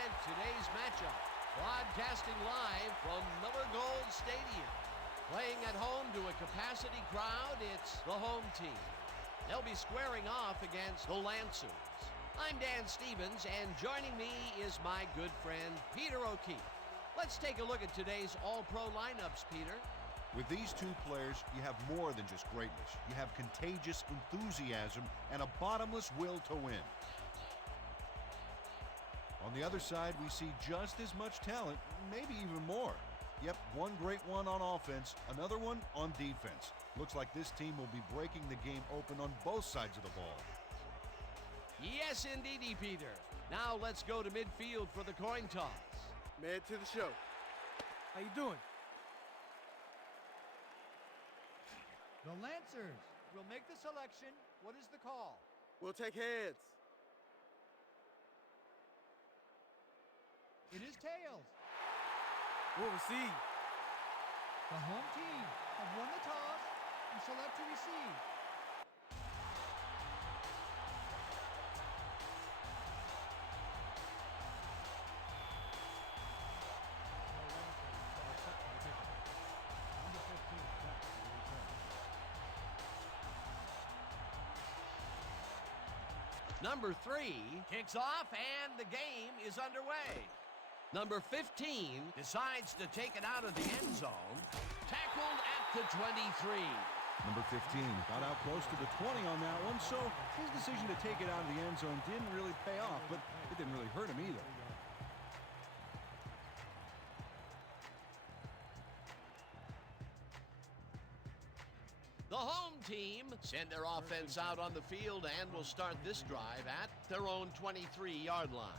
present today's matchup. Broadcasting live from Miller Gold Stadium. Playing at home to a capacity crowd, it's the home team. They'll be squaring off against the Lancers. I'm Dan Stevens, and joining me is my good friend, Peter O'Keefe. Let's take a look at today's All-Pro lineups, Peter. With these two players, you have more than just greatness. You have contagious enthusiasm and a bottomless will to win. On the other side, we see just as much talent, maybe even more. Yep, one great one on offense, another one on defense. Looks like this team will be breaking the game open on both sides of the ball. Yes, indeedy, Peter. Now let's go to midfield for the coin toss. Man to the show. How you doing? The Lancers will make the selection. What is the call? We'll take heads. It is tails. We'll receive. The home team have won the toss and select to receive. Number 3 kicks off, and the game is underway. Number 15 decides to take it out of the end zone. Tackled at the 23. Number 15 got out close to the 20 on that one, so his decision to take it out of the end zone didn't really pay off, but it didn't really hurt him either. The home team send their offense out on the field and will start this drive at their own 23-yard line.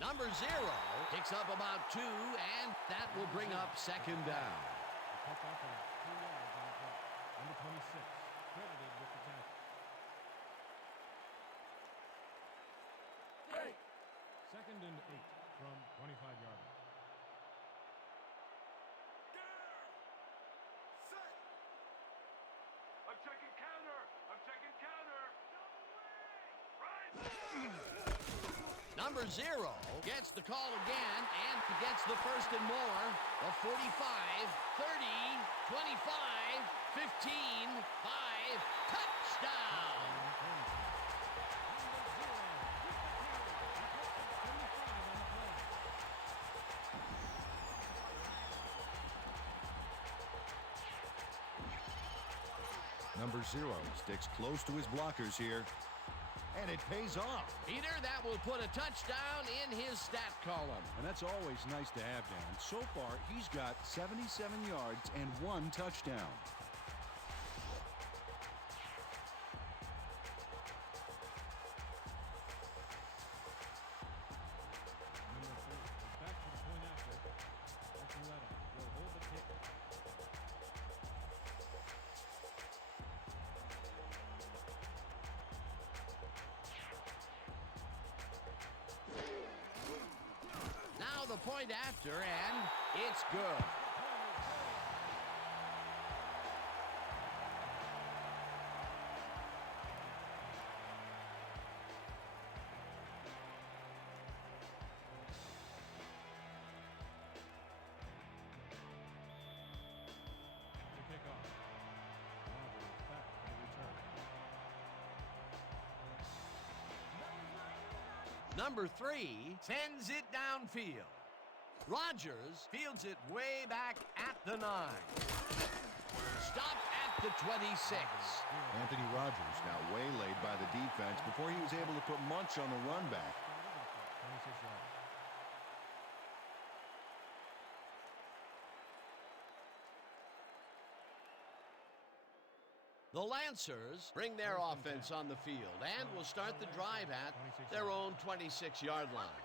Number 0 picks up about 2, and that will bring up second down. Number 26, credited with the tackle. Second and 8 from 25-yard line. Set. I'm checking counter. Right. Number 0 gets the call again and gets the first and more. The 45, 30, 25, 15, 5, touchdown! Number 0 sticks close to his blockers here, and it pays off. Peter, that will put a touchdown in his stat column. And that's always nice to have, Dan. So far, he's got 77 yards and 1 touchdown. Number 3 is back to the point after. Alpharetta will hold the kick. Now the point after, and it's good. To kick off. Rogers back for the return. Number 3 sends it downfield. Rogers fields it way back at the 9. Stopped at the 26. Anthony Rogers now waylaid by the defense before he was able to put much on the run back. 26 yards. The Lancers bring their offense on the field and will start the drive at their own 26-yard line.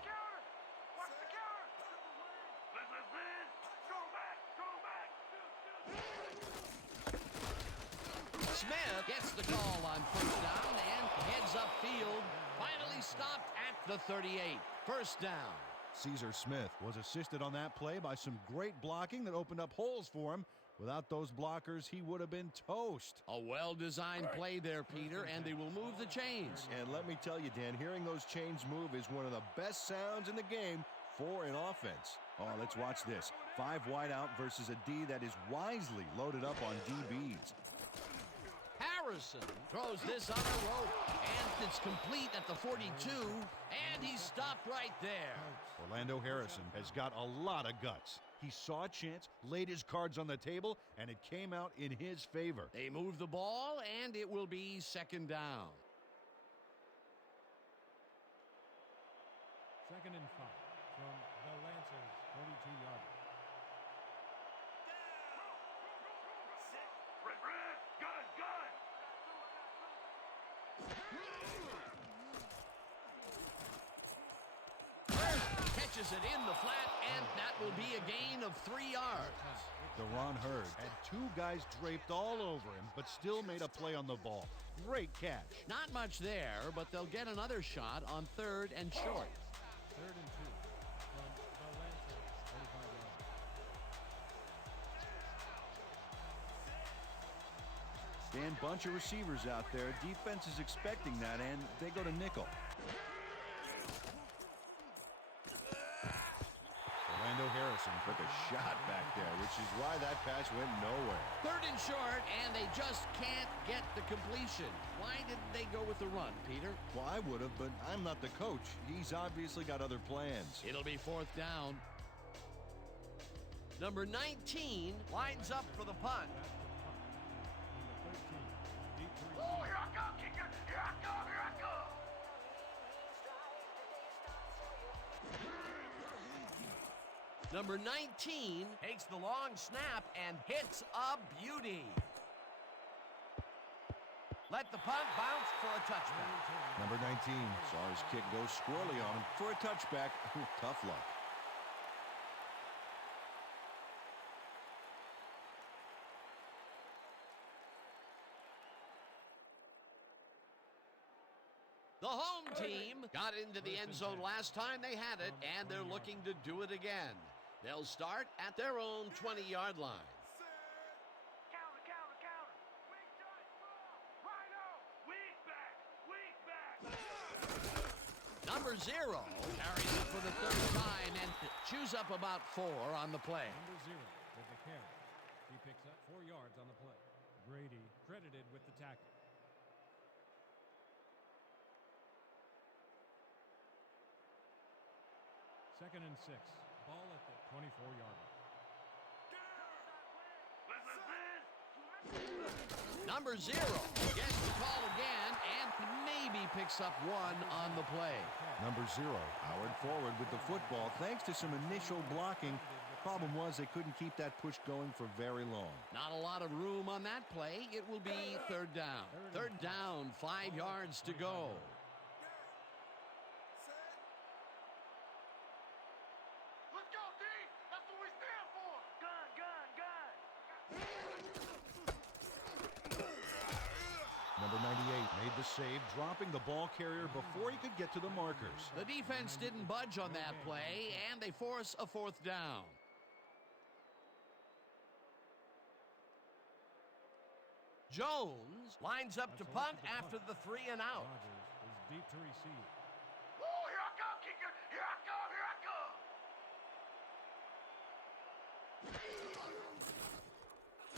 Smith gets the call on first down and heads upfield. Finally stopped at the 38. First down. Caesar Smith was assisted on that play by some great blocking that opened up holes for him. Without those blockers, he would have been toast. A well-designed play there, Peter, and they will move the chains. And let me tell you, Dan, hearing those chains move is one of the best sounds in the game for an offense. Oh, let's watch this. 5 wide out versus a D that is wisely loaded up on DBs. Harrison throws this on a rope, and it's complete at the 42, and he's stopped right there. Orlando Harrison has got a lot of guts. He saw a chance, laid his cards on the table, and it came out in his favor. They move the ball, and it will be second down. 2nd and 5 from the Lancers, 42-yard line. Red, gun, gun! Catches it in the flat, and that will be a gain of 3 yards. Deron Hurd had 2 guys draped all over him, but still made a play on the ball. Great catch. Not much there, but they'll get another shot on 3rd and short. 3rd and 2 from the Lancers, 45-yard line. Dan, bunch of receivers out there. Defense is expecting that, and they go to nickel. Orlando Harrison took a shot back there, which is why that pass went nowhere. 3rd and short, and they just can't get the completion. Why didn't they go with the run, Peter? Well, I would have, but I'm not the coach. He's obviously got other plans. It'll be 4th down. Number 19 lines up for the punt. That's the punt. Number 13, deep to Oh, receive. here I come, kicker! Here I come, here I come! Number 19 takes the long snap and hits a beauty. Let the punt bounce for a touchback. Number 19 saw his kick go squirrely on him for a touchback. Tough luck. The home team got into the end zone last time they had it, and they're looking to do it again. They'll start at their own 20-yard line. Counter, counter, counter! Weak side, Rhino! Weak back! Weak back! Number 0 carries it for the 3rd time and chews up about 4 on the play. Number 0 with the carry. He picks up 4 yards on the play. Grady credited with the tackle. 2nd and 6. Ball at the 24-yard line. Number 0 gets the call again and maybe picks up 1 on the play. Number 0 powered forward with the football thanks to some initial blocking. Problem was they couldn't keep that push going for very long. Not a lot of room on that play. It will be 3rd down. 3rd down, 5 yards to go. Let's go, D! That's what we stand for! Gun, gun, gun! Number 98 made the save, dropping the ball carrier before he could get to the markers. The defense didn't budge on that play, and they force a 4th down. Jones lines up to punt after the 3 and out. Rogers is deep to receive. Oh, here I come, kicker! Here I come, here I come!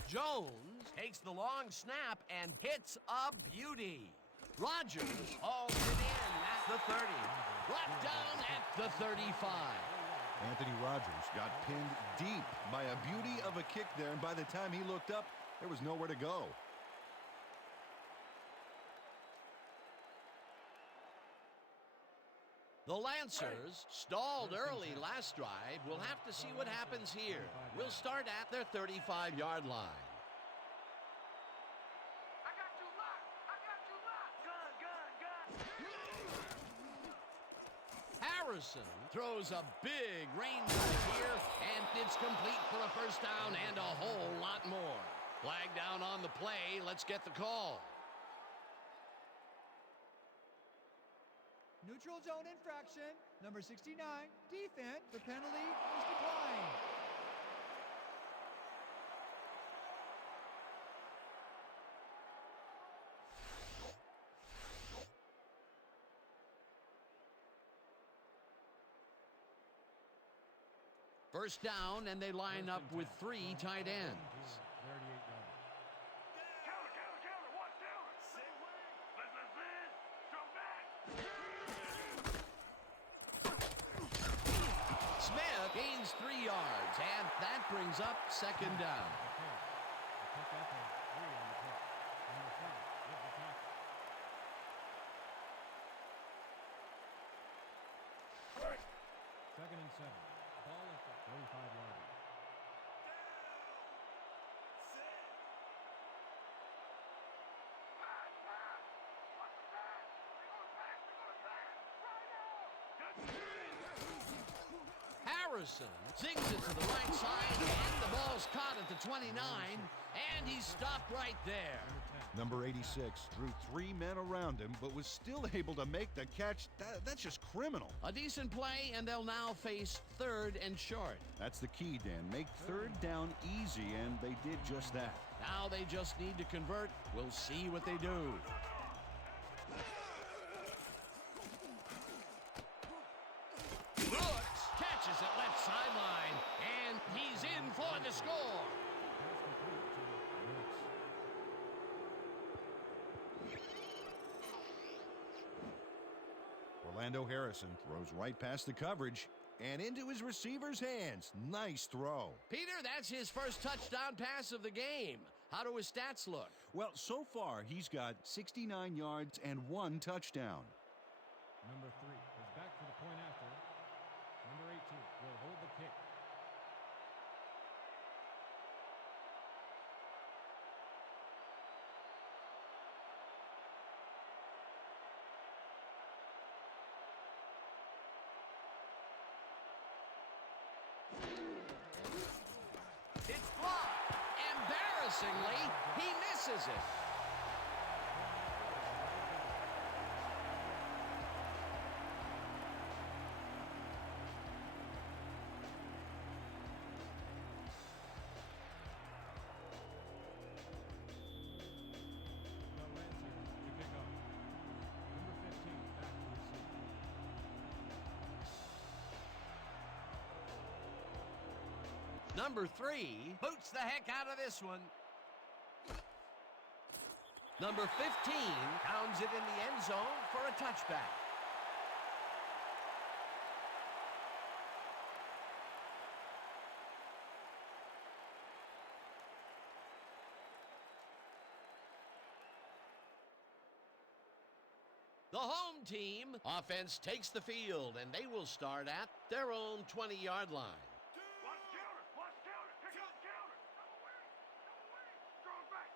Jones takes the long snap and hits a beauty. Rogers hauls it in at the 30. Brought down at the 35. Anthony Rogers got pinned deep by a beauty of a kick there, and by the time he looked up, there was nowhere to go. The Lancers stalled early last drive. We'll have to see what happens here. We'll start at their 35-yard line. I got you locked! I got you locked! Gun, gun, gun! Harrison throws a big rainbow here, and it's complete for a 1st down and a whole lot more. Flag down on the play. Let's get the call. Neutral zone infraction. Number 69, defense. The penalty is declined. First down, and they line up with 3 tight ends. 38-yard. Counter, counter, counter. Watch counter. Listen. Jump back. Smith gains 3 yards, and that brings up second down. Pick up a 3 on the play. Number 3 with the tackle. Second and 7. Ball at the 35-yard line. Harrison zings it to the right side, and the ball's caught at the 29, and he's stopped right there. Number 86 drew 3 men around him, but was still able to make the catch. That's just criminal. A decent play, and they'll now face 3rd and short. That's the key, Dan. Make 3rd down easy, and they did just that. Now they just need to convert. We'll see what they do. Brooks catches it left sideline, and he's in for the score. Orlando Harrison throws right past the coverage and into his receiver's hands. Nice throw. Peter, that's his first touchdown pass of the game. How do his stats look? Well, so far, he's got 69 yards and 1 touchdown. Number 3 is back for the point after. Number 18 will hold the kick. It's blocked. Embarrassingly, he misses it. The Lancers to kick off. Number 15 back to receive. Number 3 boots the heck out of this one. Number 15 pounds it in the end zone for a touchback. The home team offense takes the field, and they will start at their own 20-yard line. Watch counter. Watch counter. Here comes counter. Strong back.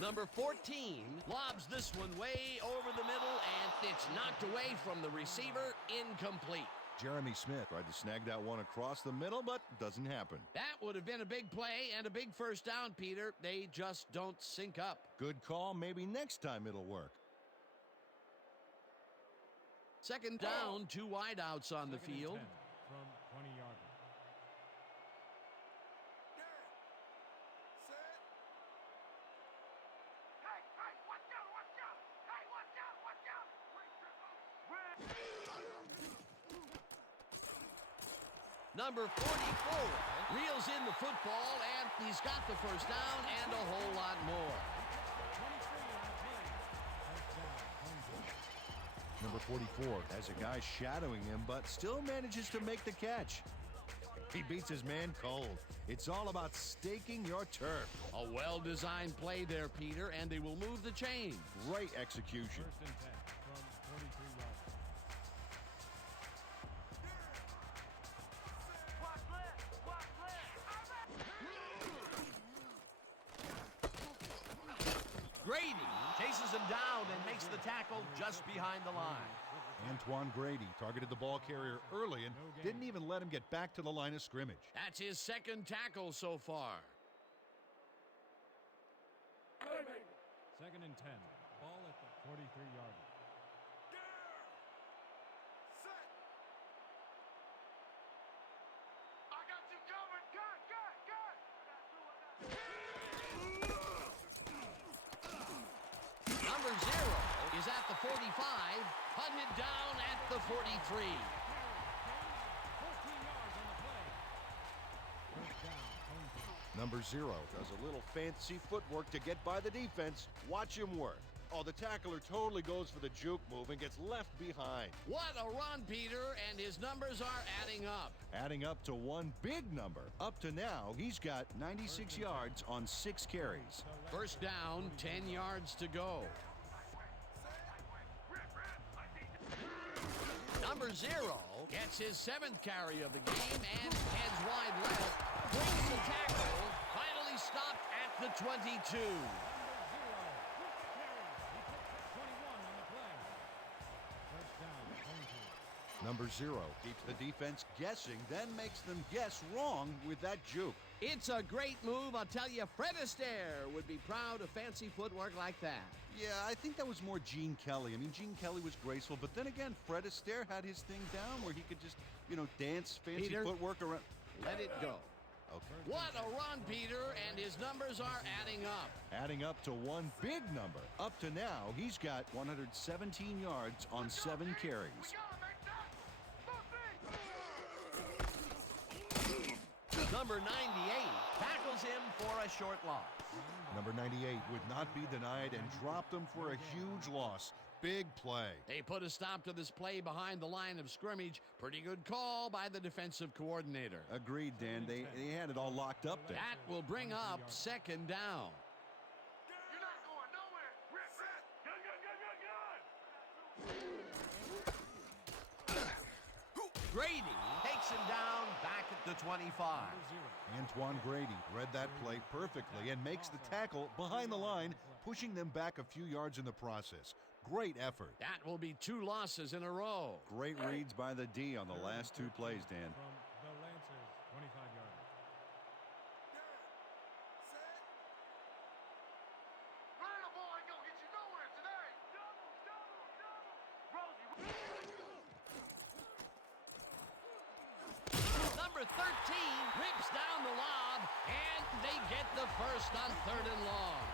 Number 14 lobs this one way over the middle, and it's knocked away from the receiver, incomplete. Jeremy Smith tried to snag that one across the middle, but doesn't happen. That would have been a big play and a big first down, Peter. They just don't sync up. Good call. Maybe next time it'll work. Second down, 2 wideouts on the Second and field. 10 from 20-yard line. Hey, watch out. Hey, watch out. Number 44 reels in the football, and he's got the first down and a whole lot more. 23 on the play. Number 44 has a guy shadowing him, but still manages to make the catch. He beats his man cold. It's all about staking your turf. A well-designed play there, Peter, and they will move the chain. Great execution. First and 10 from 43 yards. Watch left. Grady chases him down and makes the tackle just behind the line. Antoine Grady targeted the ball carrier early and didn't even let him get back to the line of scrimmage. That's his second tackle so far. Second and 10. Ball at the 43-yard line. I got you covered. Good. Number 0 is at the 45, hunted down at the 43. Number 0 does a little fancy footwork to get by the defense. Watch him work. Oh, the tackler totally goes for the juke move and gets left behind. What a run, Peter, and his numbers are adding up. Adding up to one big number. Up to now, he's got 96 yards on 6 carries. First down, 10 yards to go. Number 0 gets his 7th carry of the game and heads wide left. Brings the tackle. Finally stopped at the 22. Number 0 keeps the defense guessing, then makes them guess wrong with that juke. It's a great move. I'll tell you, Fred Astaire would be proud of fancy footwork like that. Yeah, I think that was more Gene Kelly. I mean, Gene Kelly was graceful, but then again, Fred Astaire had his thing down where he could just, dance fancy Peter, footwork around. Let it go. Okay. What a run, Peter, and his numbers are adding up. Adding up to one big number. Up to now, he's got 117 yards on 7 carries. Number 98 tackles him for a short loss. Number 98 would not be denied and dropped him for a huge loss. Big play. They put a stop to this play behind the line of scrimmage. Pretty good call by the defensive coordinator. Agreed, Dan. They had it all locked up there. That will bring up 2nd down. You're not going nowhere. Rip, rip. Gun, gun, gun, gun, gun. Grady takes him down back at the 25. Antoine Grady read that play perfectly and makes the tackle behind the line, pushing them back a few yards in the process. Great effort. That will be 2 losses in a row. Great reads by the D on the last 2 plays, Dan. From the Lancers, 25 yards. Running the ball ain't gonna get you nowhere today. Double, double, double. Rosie. Number 13 rips down the lob, and they get the first on 3rd and long.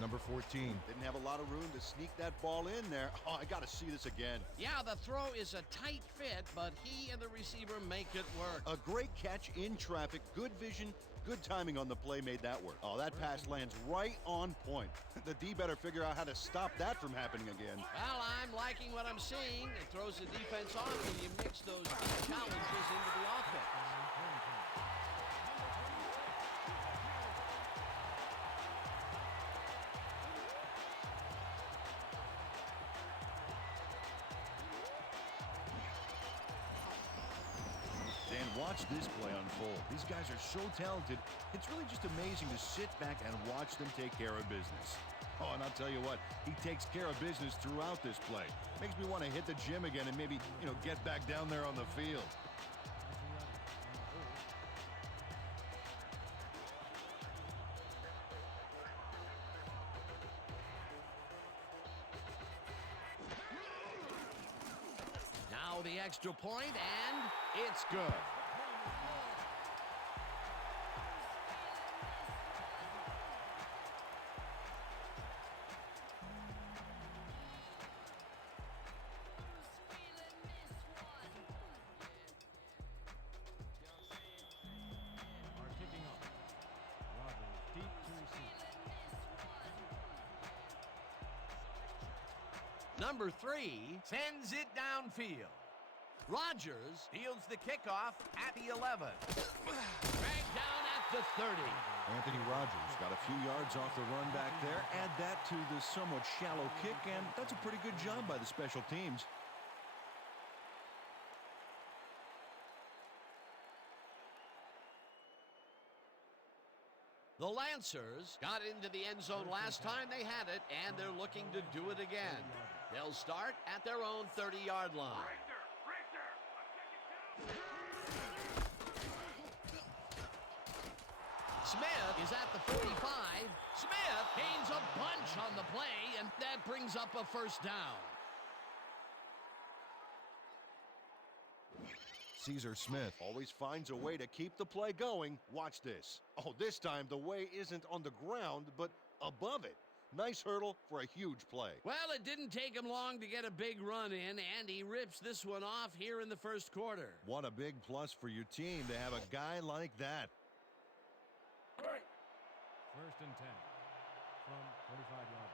Number 14 didn't have a lot of room to sneak that ball in there. Oh, I got to see this again. Yeah, the throw is a tight fit, but he and the receiver make it work. A great catch in traffic, good vision, good timing on the play made that work. Oh, that pass lands right on point. The D better figure out how to stop that from happening again. Well, I'm liking what I'm seeing. It throws the defense on when you mix those challenges into the offense. Dan, watch this play unfold. These guys are so talented, it's really just amazing to sit back and watch them take care of business. Oh, and I'll tell you what, he takes care of business throughout this play. Makes me want to hit the gym again and maybe, get back down there on the field. Now the extra point, and it's good. Are kicking off. Rogers deep to receive. Number 3 sends it downfield. Rogers fields the kickoff at the 11. Dragged down at the 30. Anthony Rogers got a few yards off the run back there. Add that to the somewhat shallow kick, and that's a pretty good job by the special teams. The Lancers got into the end zone last time they had it, and they're looking to do it again. They'll start at their own 30-yard line. Richter, Richter. I'm taking 2. Smith is at the 45. Smith gains a bunch on the play, and that brings up a first down. Caesar Smith always finds a way to keep the play going. Watch this. Oh, this time the way isn't on the ground, but above it. Nice hurdle for a huge play. Well, it didn't take him long to get a big run in, and he rips this one off here in the first quarter. What a big plus for your team to have a guy like that. First and 10 from 45-yard line.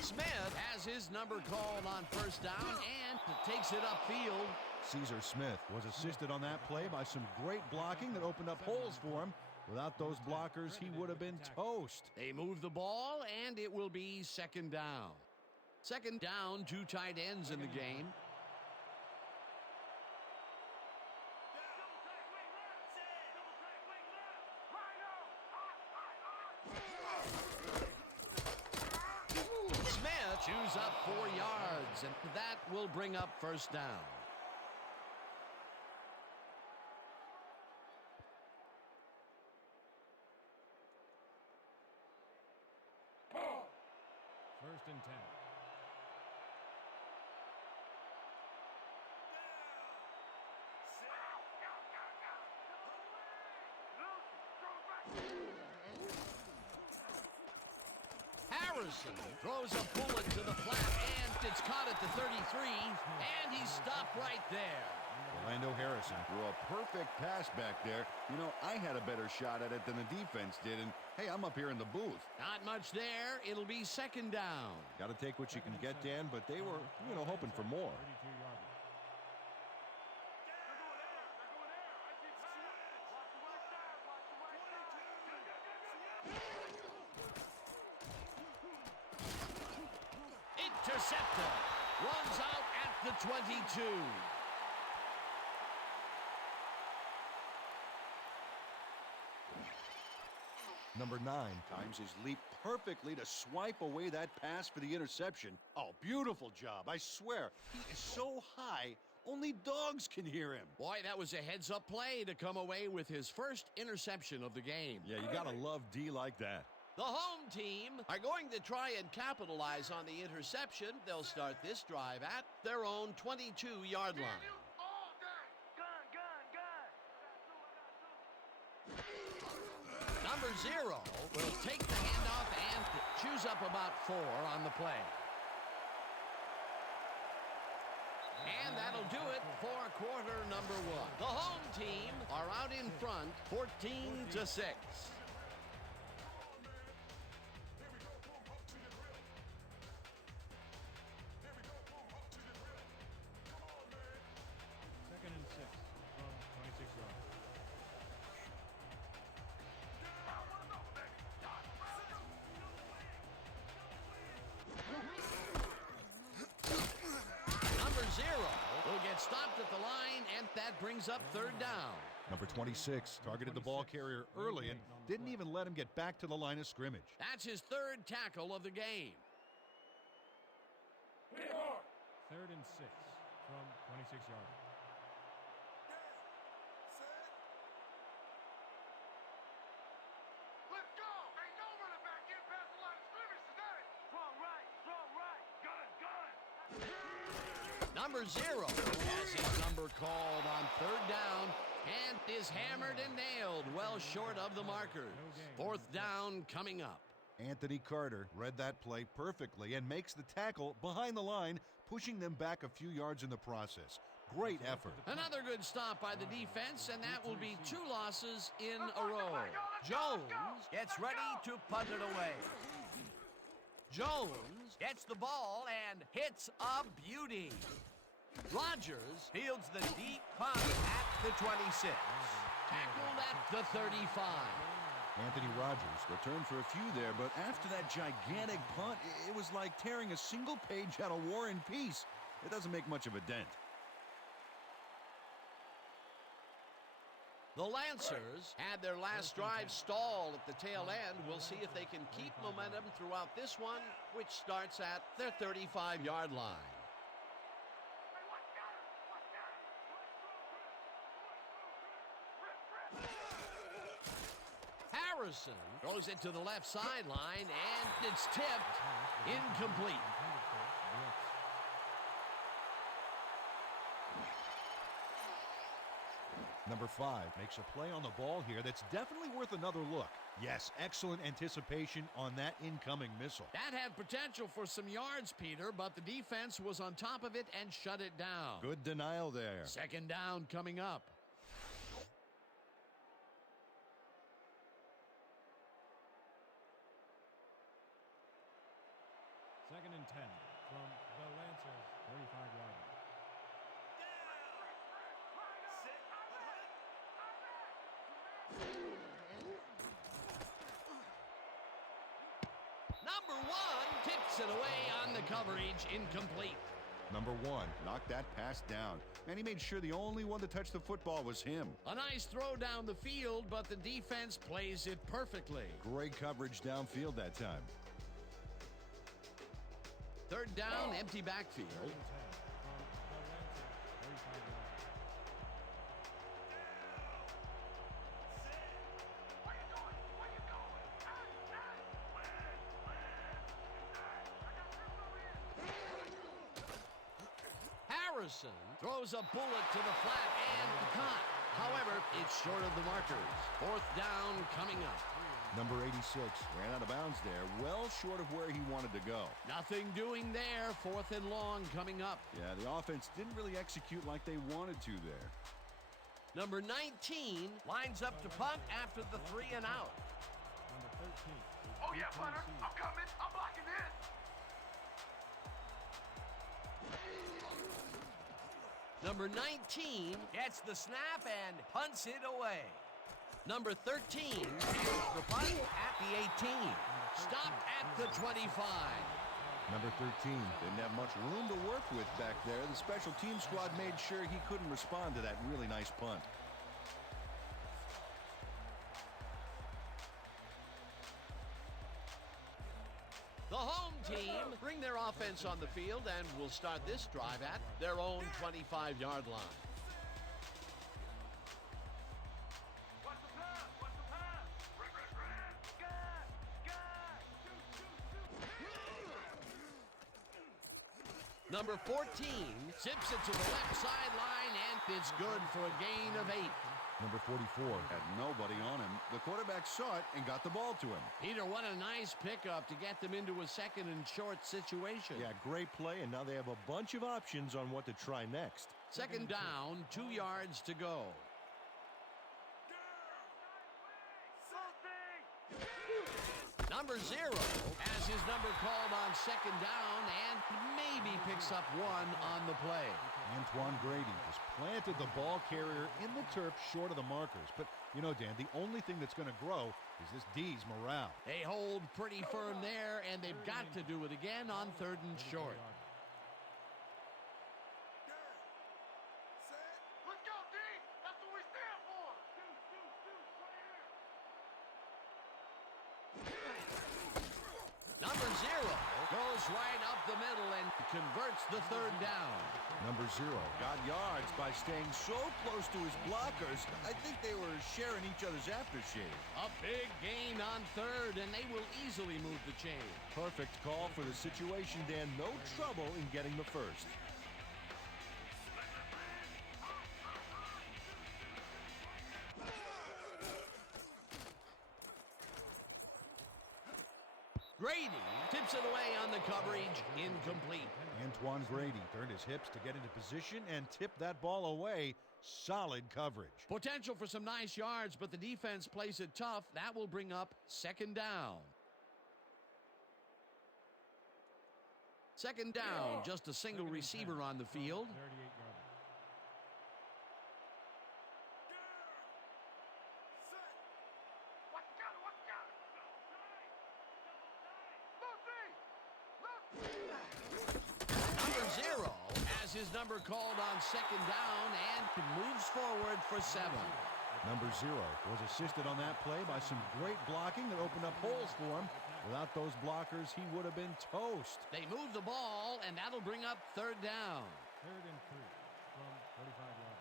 Smith has his number called on first down and takes it upfield. Caesar Smith was assisted on that play by some great blocking that opened up holes for him. Without those blockers, he would have been toast. They move the ball, and it will be second down. Second down, 2 tight ends in the game. Smith chews up 4 yards, and that will bring up first down. First and 10. Harrison throws a bullet to the flat, and it's caught at the 33, and he's stopped right there. Orlando Harrison threw a perfect pass back there. You know, I had a better shot at it than the defense did, and hey, I'm up here in the booth. Not much there. It'll be second down. Got to take what you can get, Dan, but they were, hoping for more. 32-yard line. Interceptor runs out at the 22. Number 9 times his leap perfectly to swipe away that pass for the interception. Oh, beautiful job. I swear, he is so high, only dogs can hear him. Boy, that was a heads-up play to come away with his first interception of the game. Yeah, you got to love D like that. The home team are going to try and capitalize on the interception. They'll start this drive at their own 22-yard line. Number 0 will take the handoff and chews up about 4 on the play. And that'll do it for quarter number 1. The home team are out in front, 14-6. Second and 6 from 26 yards. Number 0 will get stopped at the line, and that brings up third down. Number 26 targeted the ball carrier early and didn't even let him get back to the line of scrimmage. That's his third tackle of the game. Third and 6 from 26 yards. Let's go! Ain't no running back in past the line of scrimmage today! Strong right! Got it, got it! Number 0 has his number called on third down and is hammered and nailed well short of the markers. Fourth down coming up. Anthony Carter read that play perfectly and makes the tackle behind the line, pushing them back a few yards in the process. Great effort. Another good stop by the defense, and that will be 2 losses in a row. Jones gets ready to punt it away. Jones gets the ball and hits a beauty. Rogers fields the deep punt at the 26. Tackled at the 35. Anthony Rogers returned for a few there, but after that gigantic punt, it was like tearing a single page out of War and Peace. It doesn't make much of a dent. The Lancers had their last drive stall at the tail end. We'll see if they can keep momentum throughout this one, which starts at their 35-yard line. Harrison throws it to the left sideline, and it's tipped incomplete. Number 5 makes a play on the ball here that's definitely worth another look. Yes, excellent anticipation on that incoming missile. That had potential for some yards, Peter, but the defense was on top of it and shut it down. Good denial there. Second down coming up. Second and 10 from the Lancers, 35-yard. Number 1 tips it away on the coverage, incomplete. Number 1 knocked that pass down, and he made sure the only one to touch the football was him. A nice throw down the field, but the defense plays it perfectly. Great coverage downfield that time. Third down, empty backfield. Third and 10 from the Lancers, 35-yard. Harrison throws a bullet to the flat and caught. However, it's short of the markers. Fourth down coming up. Number 86 ran out of bounds there, well short of where he wanted to go. Nothing doing there. Fourth and long coming up. Yeah, the offense didn't really execute like they wanted to there. Number 19 lines up to punt after the 3 and out. Number 13. Oh yeah, punter. I'm coming. I'm blocking this. Number 19 gets the snap and punts it away. Number 13 fields the punt at the 18. Stopped at the 25. Number 13 didn't have much room to work with back there. The special team squad made sure he couldn't respond to that really nice punt. The home team bring their offense on the field and will start this drive at their own 25-yard line. What's the pass? What's the pass? Red. Guy. Shoot. Number 14 zips it to the left sideline, and it's good for a gain of 8. Number 44 had nobody on him. The quarterback saw it and got the ball to him. Peter, what a nice pickup to get them into a second and short situation. Yeah, great play, and now they have a bunch of options on what to try next. Second down, 2 yards to go. Number 0 has his number called on second down and maybe picks up 1 on the play. Antoine Grady has planted the ball carrier in the turf short of the markers. But, you know, Dan, the only thing that's going to grow is this D's morale. They hold pretty firm there, and they've got to do it again on third and short. Let's go, D. That's what we stand for. Number 0 goes right up the middle and converts the third down. Number 0 got yards by staying so close to his blockers. I think they were sharing each other's aftershave. A big gain on third, and they will easily move the chain. Perfect call for the situation, Dan. No trouble in getting the first. Grady tips it away on the coverage, incomplete. Antoine Grady turned his hips to get into position and tipped that ball away. Solid coverage. Potential for some nice yards, but the defense plays it tough. That will bring up second down. Second down, just a single receiver on the field. 38-yard. Number 0 has his number called on second down and moves forward for 7. Number 0 was assisted on that play by some great blocking that opened up holes for him. Without those blockers, he would have been toast. They move the ball, and that'll bring up third down. Third and 3 from 45 yards.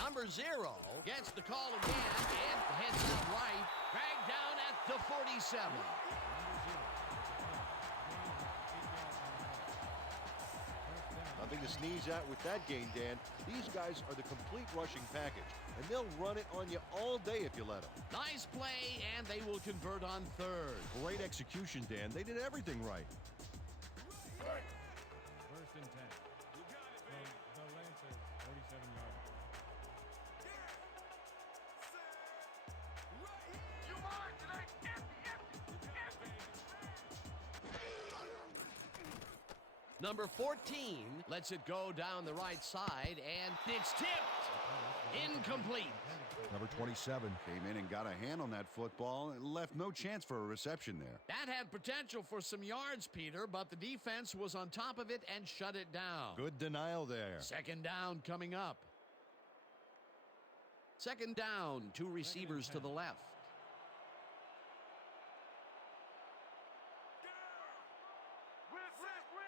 Number 0 gets the call again and heads out right, dragged down at the 47. Nothing to sneeze at with that gain, Dan. These guys are the complete rushing package, and they'll run it on you all day if you let them. Nice play, and they will convert on third. Great execution, Dan. They did everything right. First and 10. From the Lancers, 47-yard line. You mine today. Empty, empty, empty. Number 14 lets it go down the right side, and it's tipped. Incomplete. Number 27 came in and got a hand on that football and left no chance for a reception there. That had potential for some yards, Peter, but the defense was on top of it and shut it down. Good denial there. Second down coming up. Second down, two receivers to the left. Rip, rip, rip.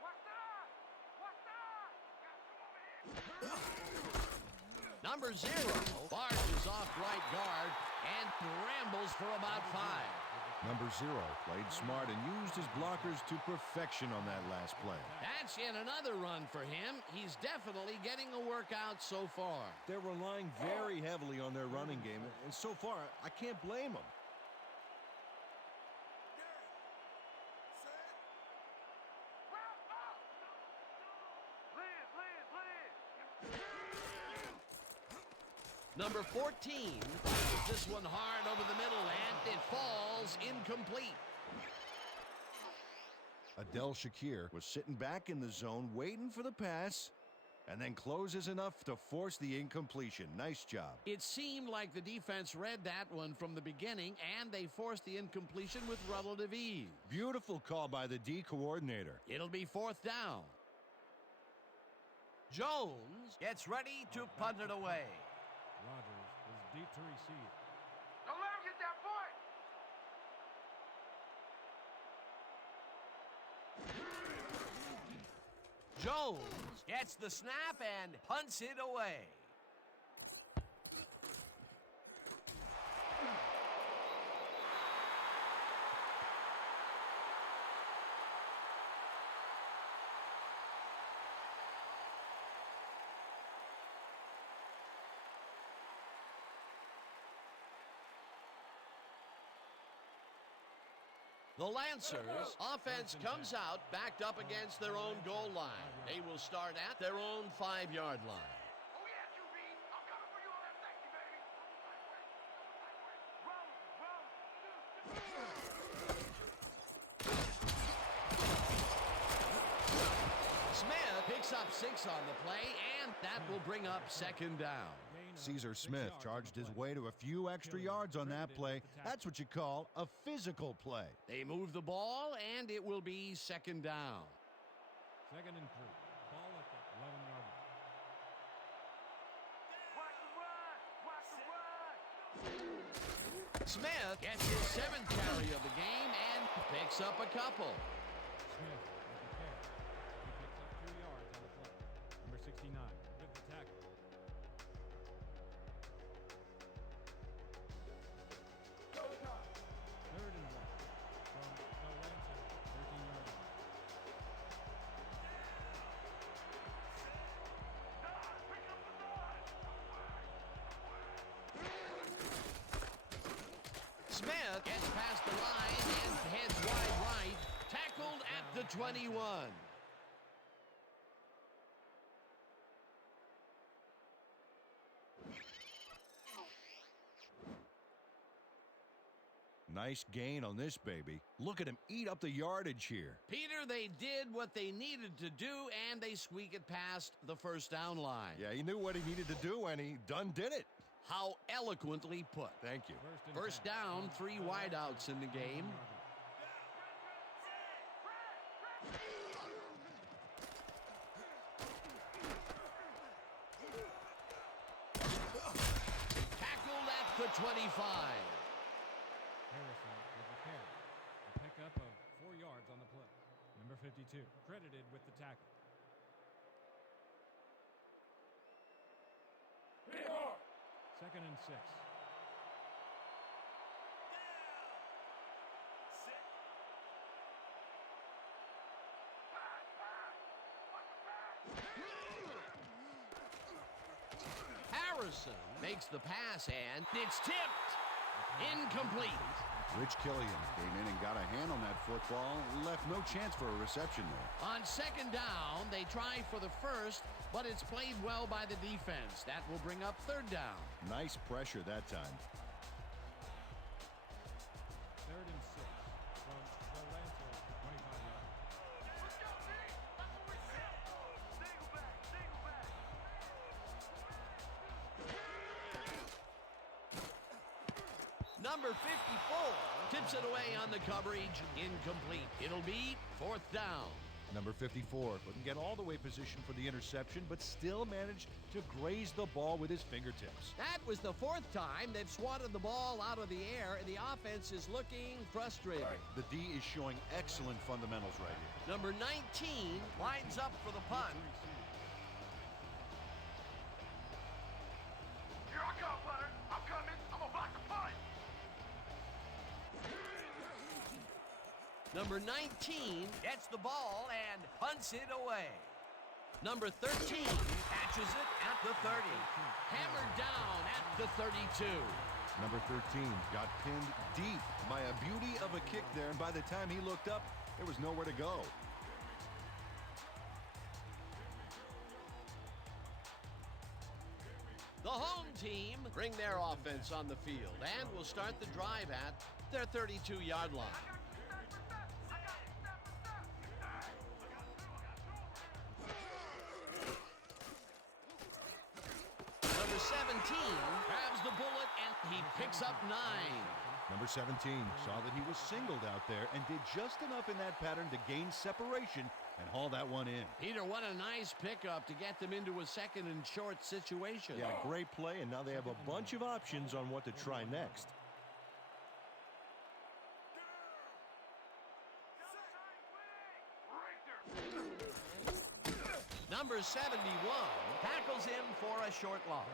What's that? What's that? Got some over here. Number 0 barges off right guard and rambles for about 5. Number 0 played smart and used his blockers to perfection on that last play. That's yet another run for him. He's definitely getting a workout so far. They're relying very heavily on their running game, and so far, I can't blame them. Number 14 pushes this one hard over the middle, and it falls incomplete. Adel Shakir was sitting back in the zone waiting for the pass and then closes enough to force the incompletion. Nice job. It seemed like the defense read that one from the beginning, and they forced the incompletion with relative ease. Beautiful call by the D coordinator. It'll be 4th down. Jones gets ready to punt it away. Rodgers is deep to receive. Don't let him get that point. Jones gets the snap and punts it away. The Lancers offense comes out backed up against their own goal line. They will start at their own 5-yard line. Oh, yeah, QB. I'm coming for you on that safety, baby. Smith picks up 6 on the play, and that will bring up 2nd down. Caesar Smith charged his way to a few extra yards on that play. That's what you call a physical play. They move the ball, and it will be 2nd down. 2nd and 3. Ball at the 11-yard line. Watch the run. Smith gets his 7th carry of the game and picks up a couple. Smith with the carry. He picks up 2 yards on the play. Number 69 with the tackle. Third and 1 from the Lancers, 13-yard line. Smith gets past the line and heads wide right, tackled at the 21. Nice gain on this baby. Look at him eat up the yardage here. Peter, they did what they needed to do, and they squeak it past the 1st down line. Yeah, he knew what he needed to do, and he done did it. How eloquently put. Thank you. First down, 3 wideouts in the game. Tackled at the 25. Harrison with the carry. A pickup of 4 yards on the play. Number 52 credited with the tackle. Second and 6. Harrison makes the pass, and it's tipped. Incomplete. Rich Killian came in and got a hand on that football. Left no chance for a reception there. On second down, they try for the first, but it's played well by the defense. That will bring up third down. Nice pressure that time. 3rd and 6 from the Lancers, 25 yards. Let's go, D. That's what we said. Single back, single back. Number 54 tips it away on the coverage. Incomplete. It'll be 4th down. Number 54 couldn't get all the way positioned for the interception, but still managed to graze the ball with his fingertips. That was the 4th time they've swatted the ball out of the air, and the offense is looking frustrated. The D is showing excellent fundamentals right here. Number 19 lines up for the punt. Here I come, punter. I'm coming. I'm gonna block the punt. Number 19 gets the ball and punts it away. Number 13 catches it at the 30. Hammered down at the 32. Number 13 got pinned deep by a beauty of a kick there, and by the time he looked up, there was nowhere to go. The home team bring their offense on the field and will start the drive at their 32-yard line. Number 17 grabs the bullet and he picks up 9. Number 17 saw that he was singled out there and did just enough in that pattern to gain separation and haul that one in. Peter, what a nice pickup to get them into a 2nd and short situation. Yeah, great play, and now they have a bunch of options on what to try next. Number 71 tackles him for a short loss.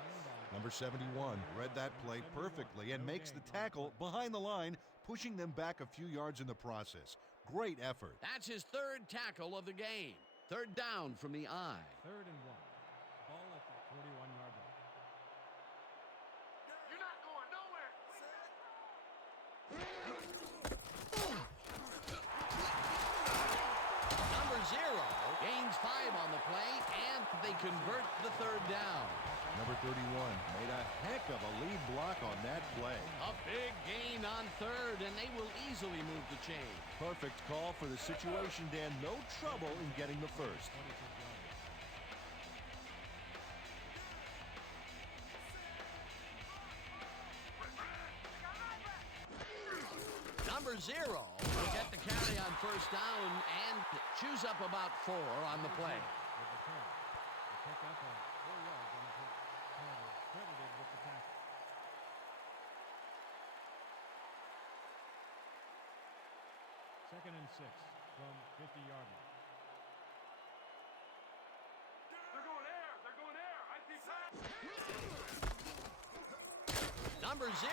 Number 71 read that play perfectly and makes the tackle behind the line, pushing them back a few yards in the process. Great effort. That's his 3rd tackle of the game. 3rd down from the eye. 3rd and 1. Ball at the 41-yard line. You're not going nowhere. Number 0 gains 5 on the play, and they convert the 3rd down. Number 31 made a heck of a lead block on that play. A big gain on 3rd, and they will easily move the chain. Perfect call for the situation, Dan. No trouble in getting the first. 26 Number 0 will get the carry on 1st down and chews up about 4 on the play. With the carry. The pickup of 4 yards on the play. Carter credited with the tackle. 2nd and 6 from 50-yard line. They're going air. They're going air. I see pass. Number 0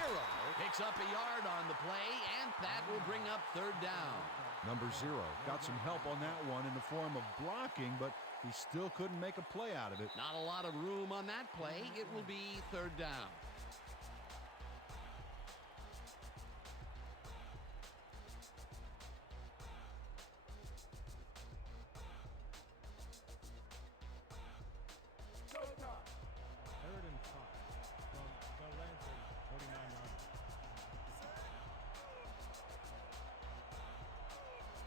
picks up a yard on the play, and that will bring up 3rd down. Number 0 got some help on that one in the form of blocking, but he still couldn't make a play out of it. Not a lot of room on that play. It will be 3rd down. Third and 5 from the Lancers, 49-yard line.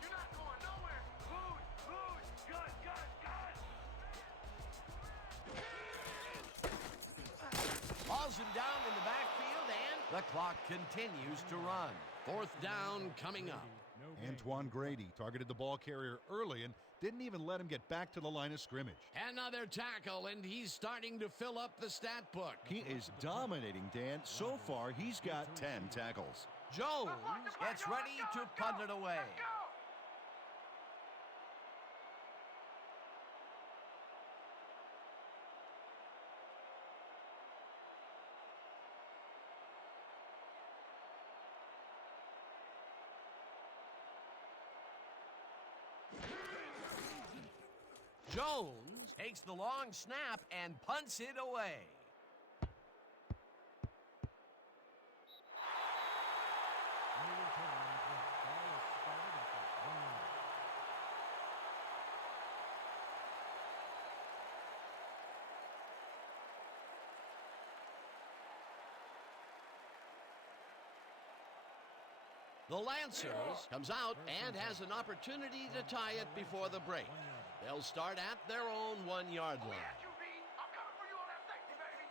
You're not going nowhere. Food, gun, gun, gun. Hauls him down in the backfield, and the clock continues to run. 4th down coming up. No gain. Antoine Grady targeted the ball carrier early and didn't even let him get back to the line of scrimmage. Another tackle, and he's starting to fill up the stat book. He is dominating, Dan. So far, he's got 10 tackles. Jones gets ready to punt it away. Let's go. Jones takes the long snap and punts it away. The Lancers comes out and has an opportunity to tie it before the break. They'll start at their own 1-yard line. Yeah, QB, I'm coming for you on that safety, baby.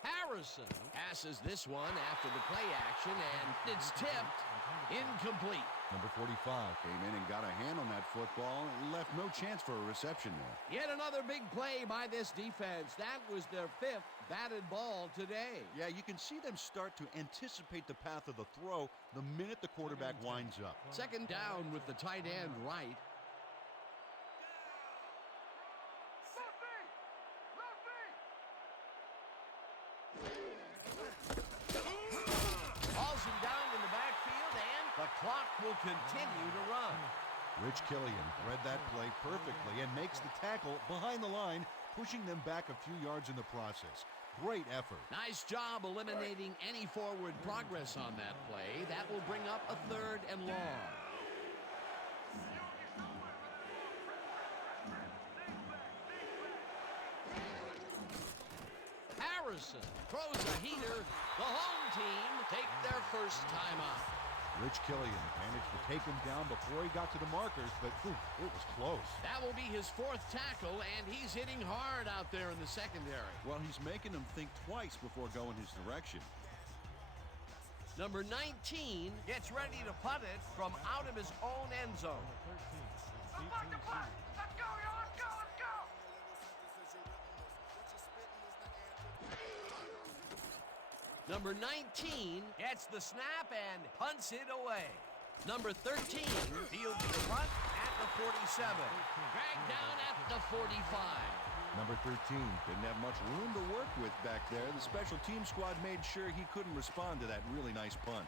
Harrison passes this one after the play action, and it's tipped incomplete. Number 45 came in and got a hand on that football and left no chance for a reception there. Yet another big play by this defense. That was their 5th batted ball today. Yeah, you can see them start to anticipate the path of the throw the minute the quarterback winds up. Second down with the tight end right. Hauls him down in the backfield, and the clock will continue to run. Rich Killian read that play perfectly and makes the tackle behind the line, pushing them back a few yards in the process. Great effort. Nice job eliminating any forward progress on that play. That will bring up a 3rd and long. Harrison throws a heater. The home team take their first timeout. Rich Killian managed to take him down before he got to the markers, but it was close. That will be his 4th tackle, and he's hitting hard out there in the secondary. Well, he's making them think twice before going his direction. Number 19 gets ready to punt it from out of his own end zone. Let's go, y'all. Let's go, let's go. Number 19 gets the snap and punts it away. Number 13 fields the punt at the 47. Dragged down at the 45. Number 13 didn't have much room to work with back there. The special team squad made sure he couldn't respond to that really nice punt.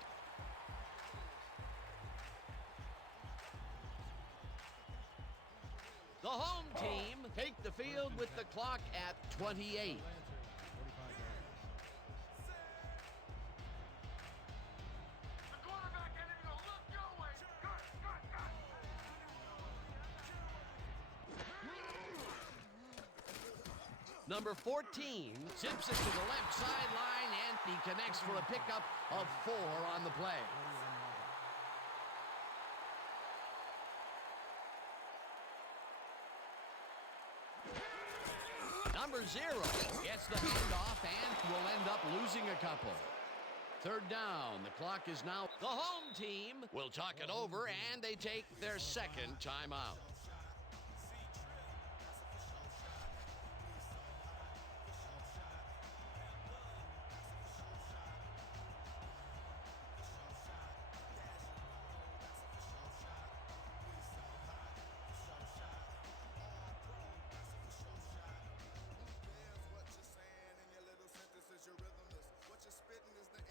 The home team take the field with the clock at 28. Number 14 zips it to the left sideline, and he connects for a pickup of 4 on the play. Number 0 gets the handoff and will end up losing a couple. 3rd down. The clock is now. The home team will talk it over, and they take their 2nd timeout.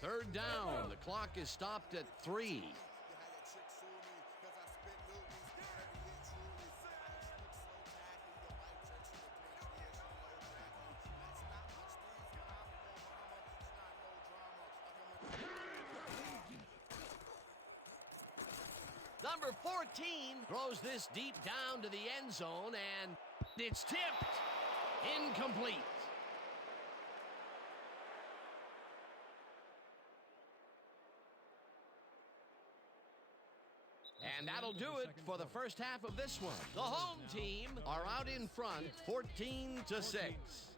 Third down. The clock is stopped at 3. Number 14 throws this deep down to the end zone, and it's tipped. Incomplete. And that'll do it for the first half of this one. The home team are out in front, 14-6.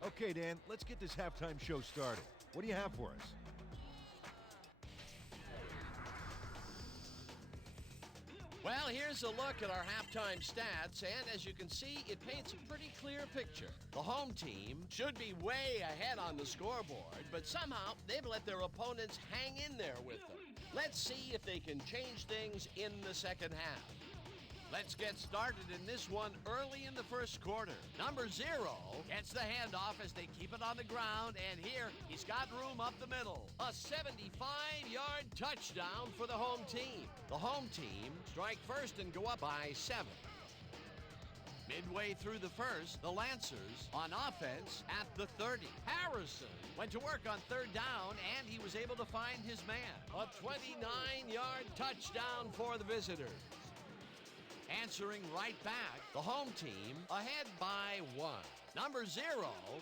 Okay, Dan, let's get this halftime show started. What do you have for us? Well, here's a look at our halftime stats, and as you can see, it paints a pretty clear picture. The home team should be way ahead on the scoreboard, but somehow they've let their opponents hang in there with them. Let's see if they can change things in the second half. Let's get started in this one early in the first quarter. Number 0 gets the handoff as they keep it on the ground, and here he's got room up the middle. A 75-yard touchdown for the home team. The home team strike first and go up by 7. Midway through the first, the Lancers on offense at the 30. Harrison went to work on 3rd down, and he was able to find his man. A 29-yard touchdown for the visitors. Answering right back, the home team ahead by 1. Number 0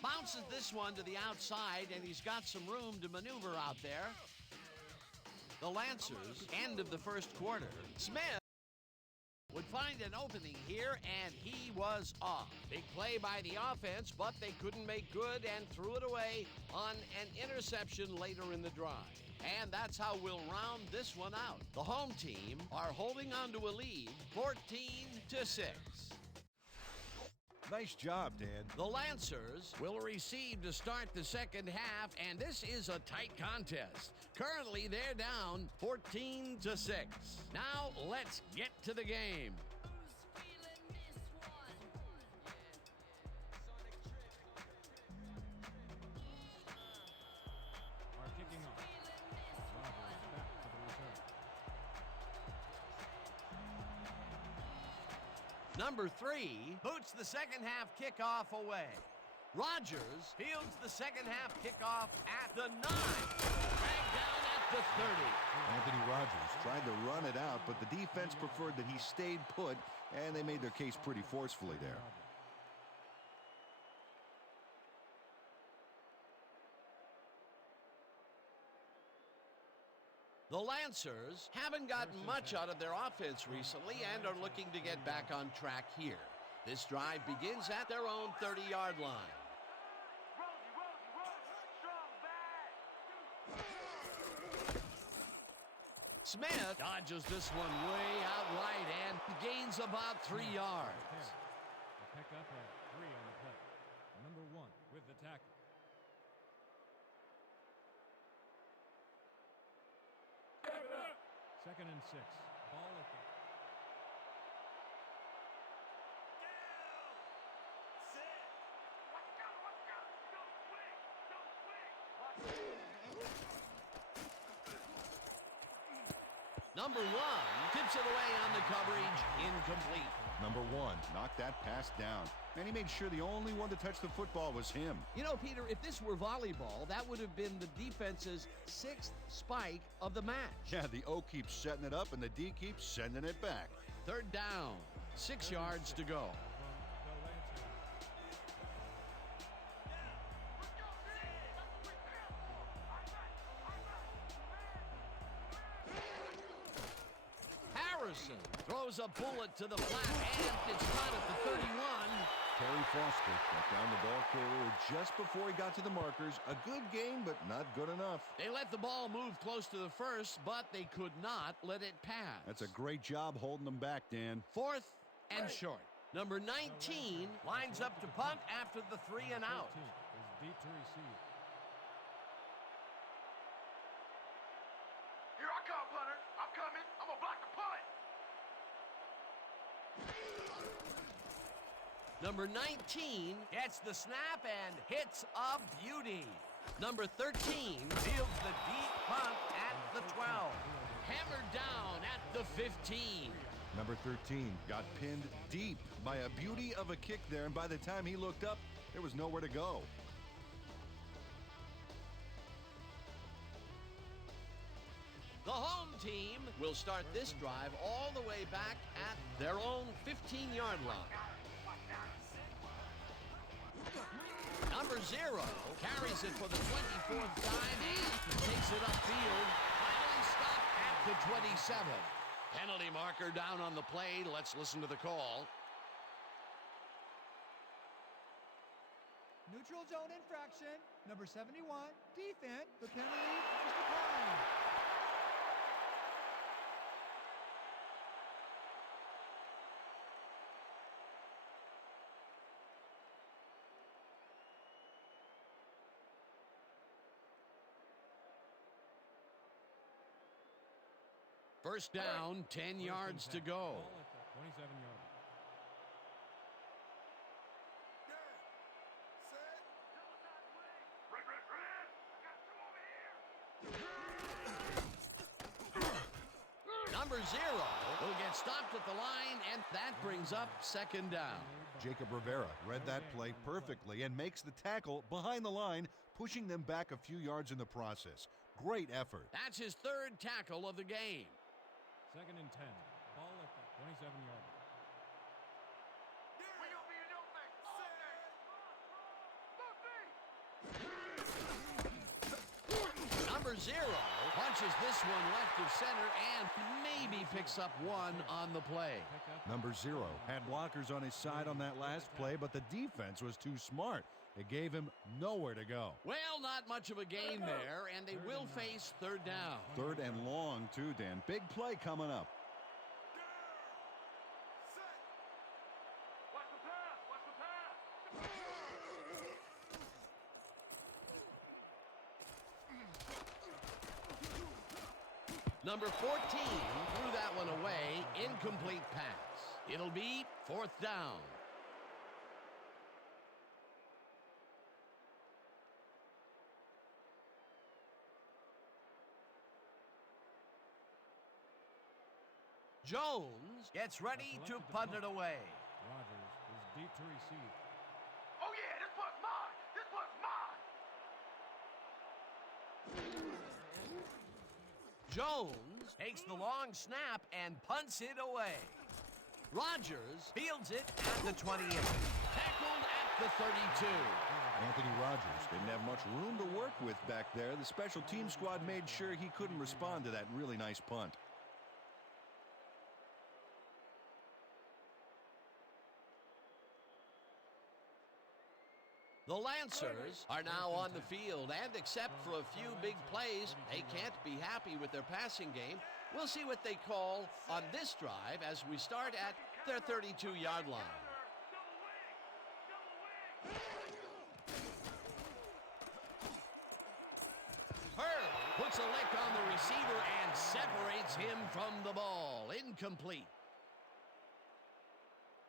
bounces this one to the outside, and he's got some room to maneuver out there. The Lancers, end of the first quarter. Smith would find an opening here, and he was off. Big play by the offense, but they couldn't make good and threw it away on an interception later in the drive. And that's how we'll round this one out. The home team are holding on to a lead, 14-6. Nice job, Dan. The Lancers will receive to start the second half, and this is a tight contest. Currently, they're down 14-6. Now, let's get to the game. Are kicking off. Rogers back for the return. Number 3 boots the second half kickoff away. Rogers fields the second half kickoff at the 9. Dragged down at the 30. Anthony Rogers tried to run it out, but the defense preferred that he stayed put, and they made their case pretty forcefully there. The Lancers haven't gotten much out of their offense recently and are looking to get back on track here. This drive begins at their own 30-yard line. Smith dodges this one way out right and gains about 3 yards. A pickup of 3 on the play. Number 1 with the tackle. Second and 6. Ball at the... Number 1 tips it away on the coverage, incomplete. Number 1 knocked that pass down, and he made sure the only one to touch the football was him. You know, Peter, if this were volleyball, that would have been the defense's 6th spike of the match. Yeah, the O keeps setting it up, and the D keeps sending it back. Third down, 6 yards to go. From the Lancers. Harrison throws a bullet to the flat, and it's caught at the 31. Terry Foster got down the ball carrier just before he got to the markers. A good game, but not good enough. They let the ball move close to the first, but they could not let it pass. That's a great job holding them back, Dan. 4th and short. Number 19 lines up to punt after the 3 and out. 14 is deep to receive. Here I come, punter. I'm coming. I'm gonna block the punt. Number 19 gets the snap and hits a beauty. Number 13 fields the deep punt at the 12. Hammered down at the 15. Number 13 got pinned deep by a beauty of a kick there, and by the time he looked up, there was nowhere to go. The home team will start this drive all the way back at their own 15-yard line. Number 0 carries it for the 24th time and takes it upfield. Finally stopped at the 27. Penalty marker down on the play. Let's listen to the call. Neutral zone infraction. Number 71, defense. The penalty is declined. First down, 10 yards to go. Ball at the 27-yard line. Red, red, red. I got 2 over here. Number 0 will get stopped at the line, and that brings up second down. Jacob Rivera read that play perfectly and makes the tackle behind the line, pushing them back a few yards in the process. Great effort. That's his 3rd tackle of the game. Second and 10. Ball at the 27-yard line. We gonna be in your face all day. Zero punches this one left of center and maybe picks up one on the play. Number 0 had blockers on his side on that last play, but the defense was too smart. It gave him nowhere to go. Well, not much of a gain there, and they will face third down. Third and long, too, Dan. Big play coming up. Watch the pass! Watch the pass! Number 14 threw that one away. Incomplete pass. It'll be fourth down. Jones gets ready to punt it away. Rogers is deep to receive. Oh yeah, this one's mine! This one's mine! Jones takes the long snap and punts it away. Rogers fields it at the 28. Tackled at the 32. Anthony Rogers didn't have much room to work with back there. The special team squad made sure he couldn't respond to that really nice punt. The Lancers are now on the field, and except for a few big plays, they can't be happy with their passing game. We'll see what they call on this drive as we start at their 32-yard line. Hurd puts a lick on the receiver and separates him from the ball. Incomplete.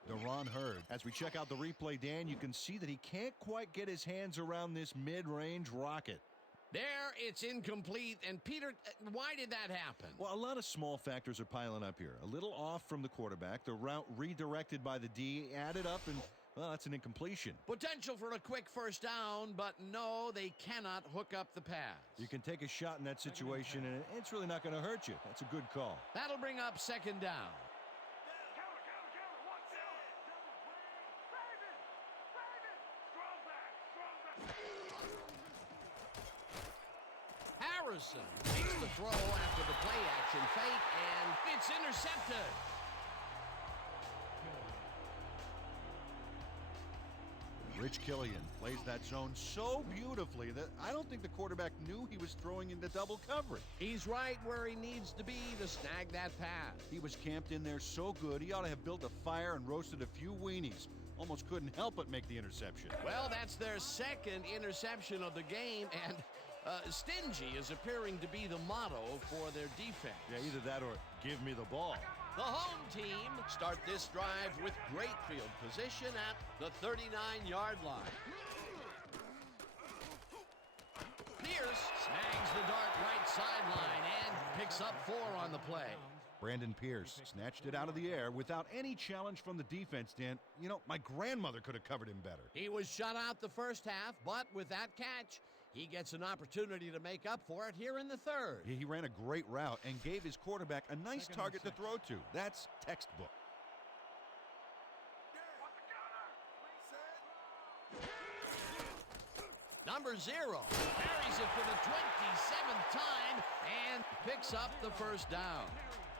Deron Hurd. As we check out the replay, Dan, you can see that he can't quite get his hands around this mid-range rocket. There, it's incomplete. And Peter, why did that happen? Well, a lot of small factors are piling up here. A little off from the quarterback, the route redirected by the D, added up, and, well, that's an incompletion. Potential for a quick first down, but no, they cannot hook up the pass. You can take a shot in that situation, and it's really not going to hurt you. That's a good call. That'll bring up second down. Harrison makes the throw after the play-action fake, and it's intercepted. Rich Killian plays that zone so beautifully that I don't think the quarterback knew he was throwing into double coverage. He's right where he needs to be to snag that pass. He was camped in there so good, he ought to have built a fire and roasted a few weenies. Almost couldn't help but make the interception. Well, that's their second interception of the game, and stingy is appearing to be the motto for their defense. Yeah, either that or give me the ball. The home team start this drive with great field position at the 39-yard line. Pierce snags the dart right sideline and picks up 4 on the play. Brandon Pierce snatched it out of the air without any challenge from the defense, Dan. You know, my grandmother could have covered him better. He was shut out the first half, but with that catch, he gets an opportunity to make up for it here in the third. He ran a great route and gave his quarterback a nice target to throw to. That's textbook. Number 0 carries it for the 27th time and picks up the first down.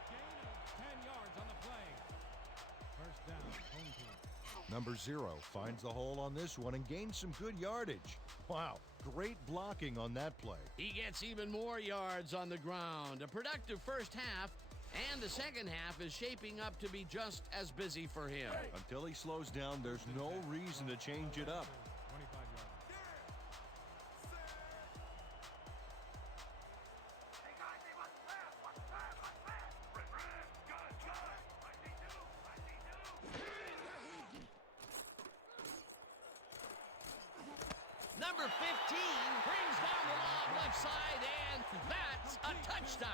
Gain of 10 yards on the play. First down, home team. Number 0 finds the hole on this one and gains some good yardage. Wow, great blocking on that play. He gets even more yards on the ground. A productive first half, and the second half is shaping up to be just as busy for him. Until he slows down, there's no reason to change it up. 25 yards. Hey guys, hey, watch the pass! Watch the pass! Watch the pass! Red, gun! I see two! Number 15 brings down the lob left side, and that's a touchdown.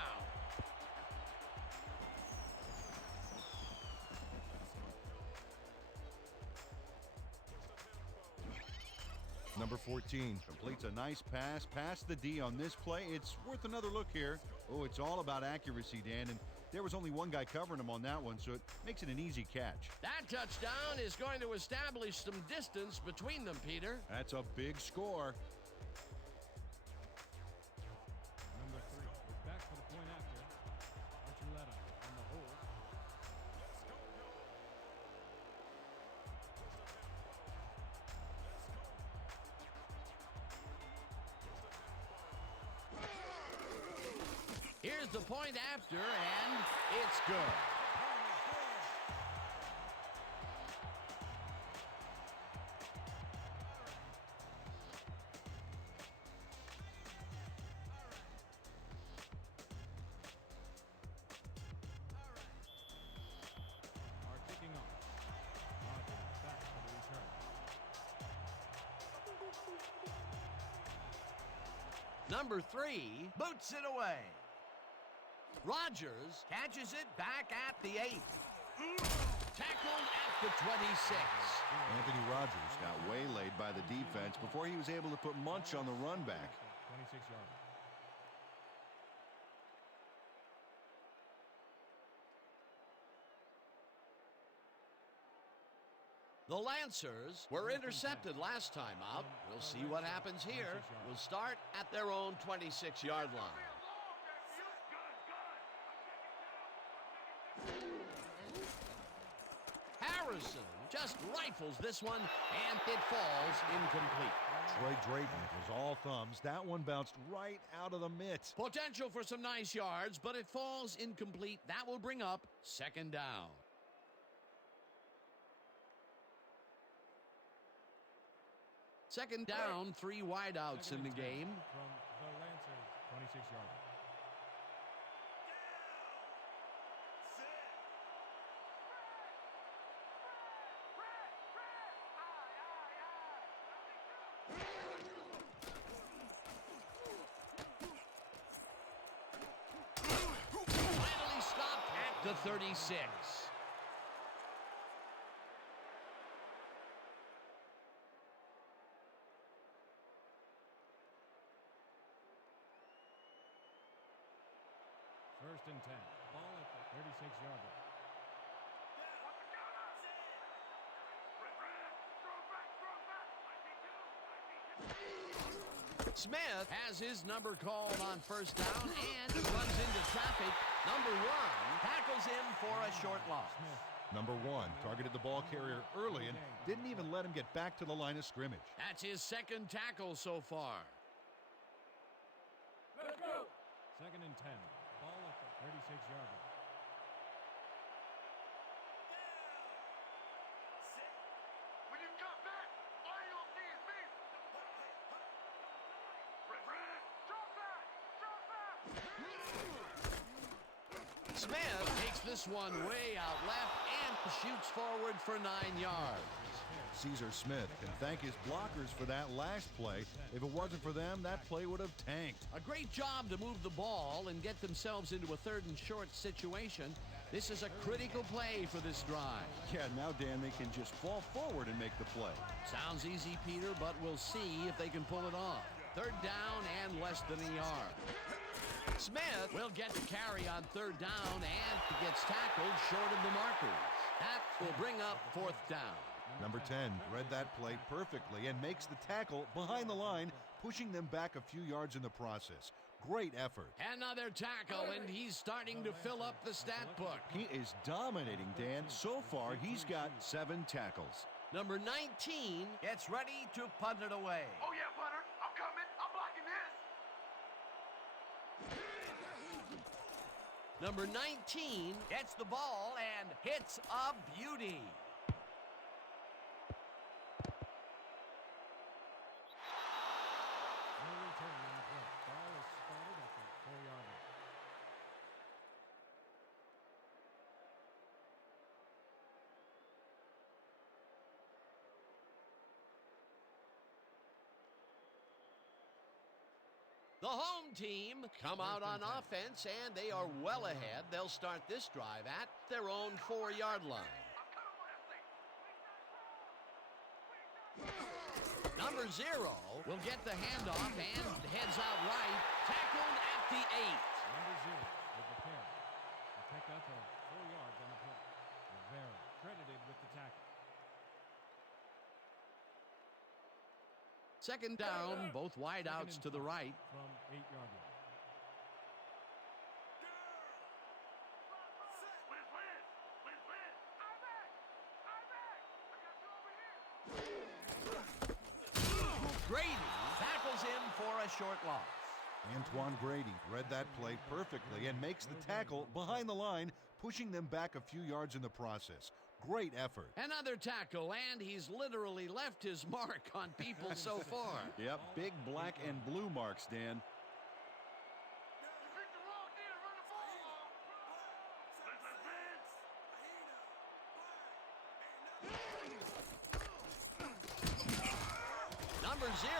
Number 14 completes a nice pass past the D on this play. It's worth another look here. Oh, it's all about accuracy, Dan, and there was only one guy covering him on that one, so it makes it an easy catch. That touchdown is going to establish some distance between them, Peter. That's a big score. Number scores the point after, and it's good. Are kicking off. Rogers back for the return. Number 3 boots it away. Rogers catches it back at the 8. Tackled at the 26. Anthony Rogers Got waylaid by the defense before he was able to put much on the run back. 26-yard. The Lancers were intercepted last time out. We'll see what happens here. We'll start at their own 26-yard line. Harrison just rifles this one, and it falls incomplete. Troy Drayton was all thumbs. That one bounced right out of the mitt. Potential for some nice yards, but it falls incomplete. That will bring up second down. Second down, 3 wideouts in the game. From the Lancers, 26-yard. Finally stopped at the 36. First and 10. Ball at the 36-yard line. Smith has his number called on first down and runs into traffic. Number 1 tackles him for a short loss. Number 1 targeted the ball carrier early and didn't even let him get back to the line of scrimmage. That's his second tackle so far. Second and 10. Ball at the 36-yard line. When you come back, all you gonna see is me. Drop back! Smith takes this one way out left and shoots forward for 9 yards. Caesar Smith can thank his blockers for that last play. If it wasn't for them, that play would have tanked. A great job to move the ball and get themselves into a 3rd and short situation. This is a critical play for this drive. Yeah, now, Dan, they can just fall forward and make the play. Sounds easy, Peter, but we'll see if they can pull it off. 3rd down and less than a yard. Smith will get the carry on 3rd down and gets tackled short of the markers. That will bring up 4th down. Number 10 read that play perfectly and makes the tackle behind the line, pushing them back a few yards in the process. Great effort. Another tackle, and he's starting to fill up the stat book. He is dominating, Dan. So far, he's got 7 tackles. Number 19 gets ready to punt it away. Oh yeah, punter, I'm coming. I'm blocking this. Number 19 gets the ball and hits a beauty. No return on the play. Ball is spotted at the 4-yard line. The home team come out on offense, and they are well ahead. They'll start this drive at their own 4-yard line. Number 0 will get the handoff and heads out right, tackled at the 8. Number 0 with the carry. A pickup of 4 yards on the play. Rivera credited with the tackle. Second down, both wideouts to the right. From 8-yard line. Grady tackles him for a short loss. Antoine Grady read that play perfectly and makes the tackle behind the line, pushing them back a few yards in the process. Great effort. Another tackle, and he's literally left his mark on people so far. Yep, big black and blue marks, Dan. You picked the wrong day to run the ball, Number 0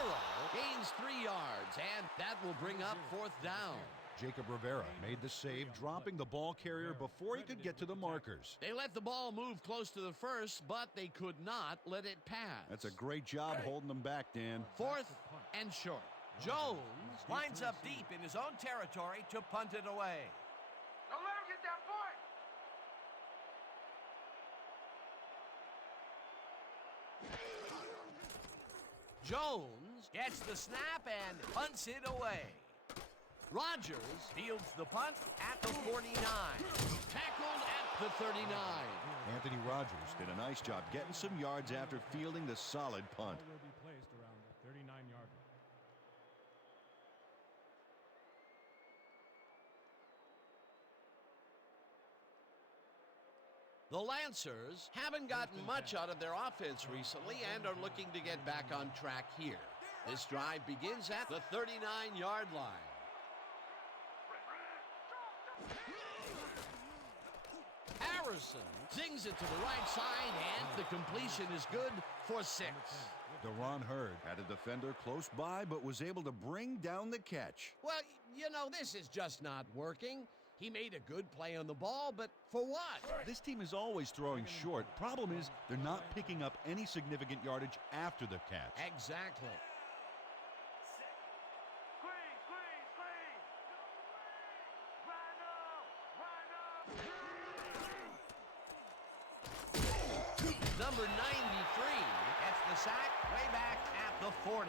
gains 3 yards, and that will bring up 4th down. Jacob Rivera made the save, dropping the ball carrier before he could get to the markers. They let the ball move close to the first, but they could not let it pass. That's a great job holding them back, Dan. 4th and short. Jones lines up deep in his own territory to punt it away. Don't let him get that point. Jones gets the snap and punts it away. Rogers fields the punt at the 49. Tackled at the 39. Anthony Rogers did a nice job getting some yards after fielding the solid punt. Ball will be placed around the 39-yard line. The Lancers haven't gotten much out of their offense recently and are looking to get back on track here. This drive begins at the 39-yard line. Harrison zings it to the right side, and the completion is good for 6. Deron Hurd Had a defender close by, but was able to bring down the catch. Well, you know, this is just not working. He made a good play on the ball, but for what? This team is always throwing short. Problem is, they're not picking up any significant yardage after the catch. Exactly. Screen, screen, screen. Rhino, rhino. Number 93 gets the sack way back at the 40.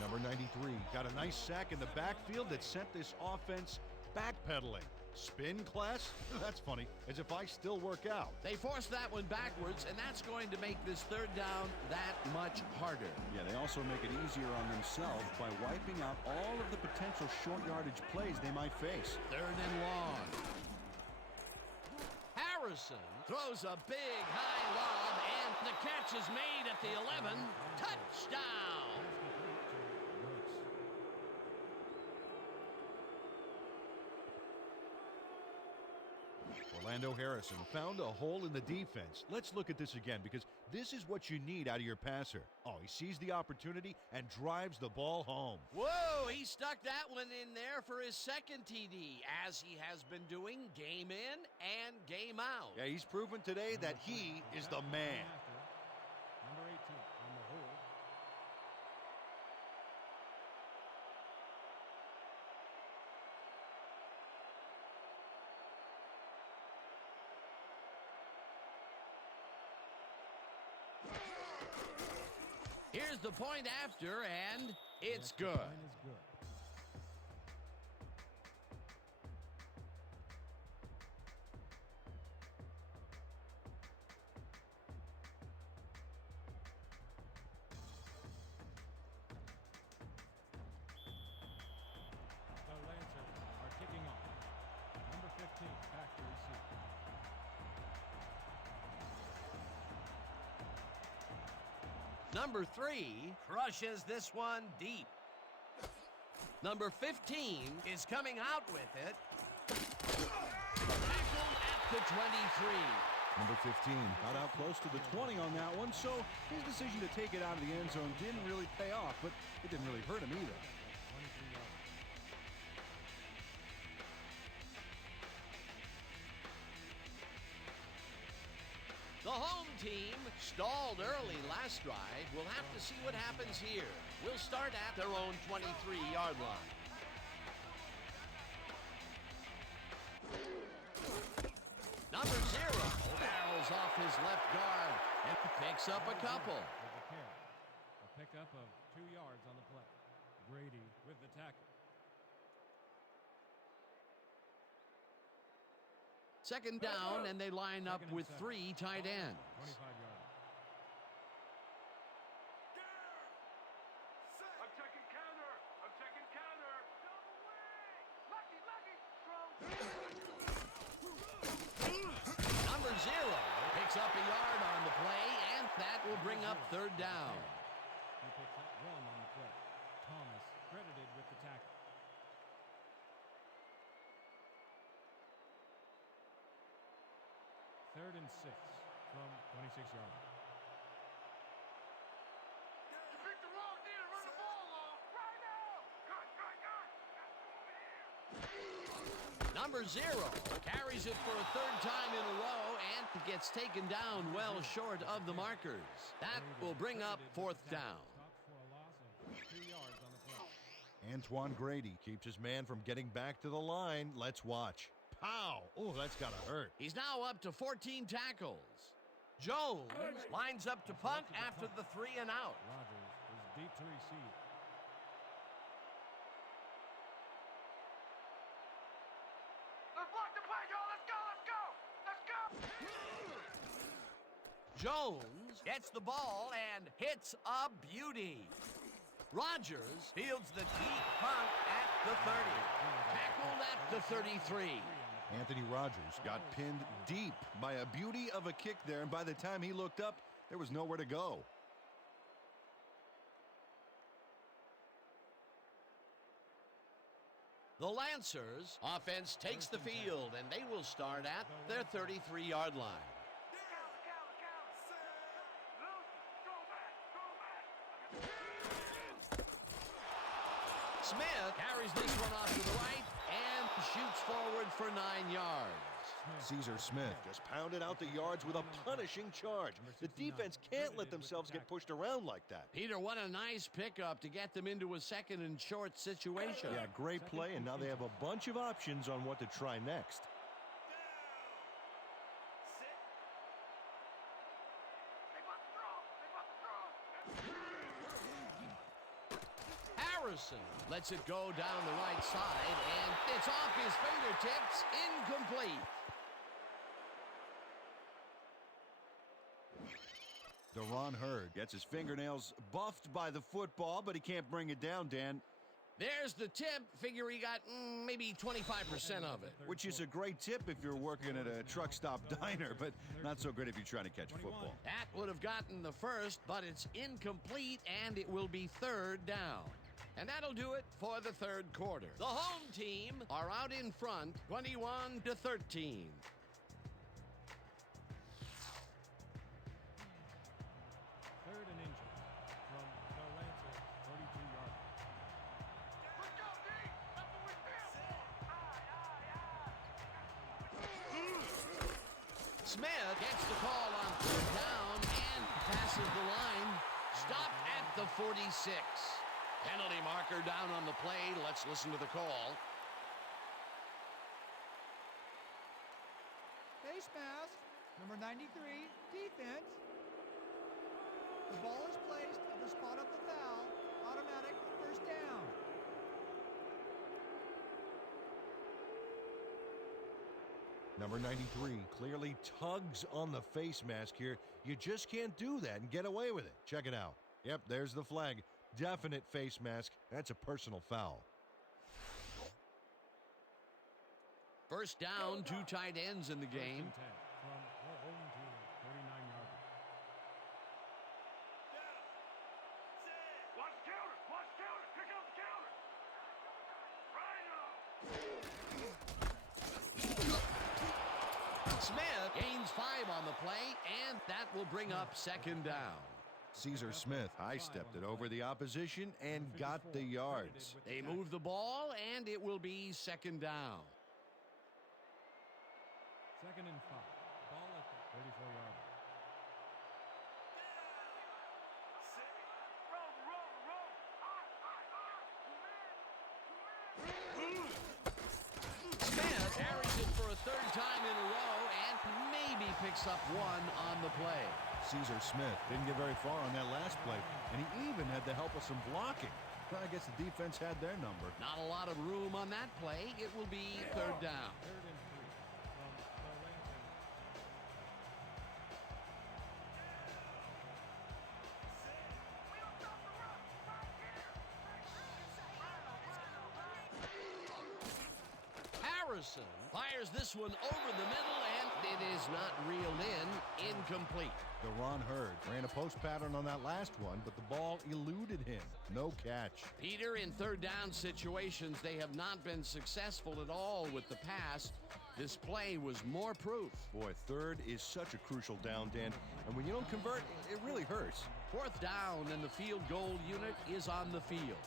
Number 93 got a nice sack in the backfield that sent this offense backpedaling. Spin class? That's funny, as if I still work out. They forced that one backwards, and that's going to make this 3rd down that much harder. Yeah, they also make it easier on themselves by wiping out all of the potential short yardage plays they might face. 3rd and long. Harrison throws a big high lob, and the catch is made at the 11. Touchdown! Orlando Harrison found a hole in the defense. Let's look at this again, because this is what you need out of your passer. Oh, he sees the opportunity and drives the ball home. Whoa, he stuck that one in there for his 2nd TD, as he has been doing game in and game out. Yeah, he's proven today that he is the man. Number 18 on the hold. Here's the point after, and it's good. Line is good. The Lancers are kicking off. Number 15 back to receive. Number 3 crushes this one deep. Number 15 is coming out with it. Tackled at the 23. Number 15 got out close to the 20 on that one, so his decision to take it out of the end zone didn't really pay off, but it didn't really hurt him either. 23 yards. The home team stalled early last drive. We'll have to see what happens here. We'll start at their own 23-yard line. Number 0 barrels off his left guard and picks up a couple. With the carry. A pickup of 2 yards on the play. Grady with the tackle. 2nd down, and they line up with 3 tight ends. 25-yard line. I'm checking counter. I'm checking Number 0 picks up a yard on the play, and that will bring up third down. He picks up 1 on the play. Thomas credited with the tackle. Third and 6 from 26 yards. You picked the wrong day to run the ball off. Right now. Cut. Number 0 carries it for a third time in a row and gets taken down well short of the markers. That will bring up fourth down. Stopped for a loss of 2 yards on the play. Antoine Grady keeps his man from getting back to the line. Let's watch. Pow! Oh, that's got to hurt. He's now up to 14 tackles. Jones lines up to punt after the 3 and out. Rogers is deep to receive. Let's block the play, y'all. Let's go. Jones gets the ball and hits a beauty. Rogers fields the deep punt at the 30. Tackled at the 33. Anthony Rogers got pinned deep by a beauty of a kick there, and by the time he looked up, there was nowhere to go. The Lancers offense takes the field, and they will start at their 33-yard line. Smith carries this one off to the right and shoots forward for 9 yards. Caesar Smith just pounded out the yards with a punishing charge. The defense can't let themselves get pushed around like that. Peter, what a nice pickup to get them into a second and short situation. Yeah, great play, and now they have a bunch of options on what to try next. Harrison lets it go down the right side, and it's off his fingertips, incomplete. Deron Hurd gets his fingernails buffed by the football, but he can't bring it down, Dan. There's the tip. Figure he got maybe 25% of it. Which is a great tip if you're working at a truck stop diner, but not so good if you're trying to catch football. That would have gotten the first, but it's incomplete, and it will be third down. And that'll do it for the third quarter. The home team are out in front, 21-13. Third and inches from the Lancers 32-yard line. Let's go, D. That's what we feel. Smith gets the call on third down and passes the line. Stopped at the 46. Penalty marker down on the play. Let's listen to the call. Face mask, number 93, defense. The ball is placed at the spot of the foul. Automatic first down. Number 93 clearly tugs on the face mask here. You just can't do that and get away with it. Check it out. Yep, there's the flag. Definite face mask. That's a personal foul. First down, 2 tight ends in the game. First and 10 from the home team 39-yard line. Watch counter. Pick up the counter. Right up. Smith gains 5 on the play, and that will bring up second down. Caesar Smith high-stepped it over the opposition and got the yards. They move the ball, and it will be second down. Second and 5. Ball at the 34-yard line. Smith carries it for a third time in a row and maybe picks up 1 on the play. Caesar Smith didn't get very far on that last play, and he even had the help of some blocking. I guess the defense had their number. Not a lot of room on that play. It will be third down. Third and 3 from the Lancers. Harrison fires this one over the middle, and it is not reeled in. Incomplete. Deron Hurd ran a post pattern on that last one, but the ball eluded him. No catch. Peter, in third down situations, they have not been successful at all with the pass. This play was more proof. Boy, third is such a crucial down, Dan. And when you don't convert, it really hurts. Fourth down, and the field goal unit is on the field.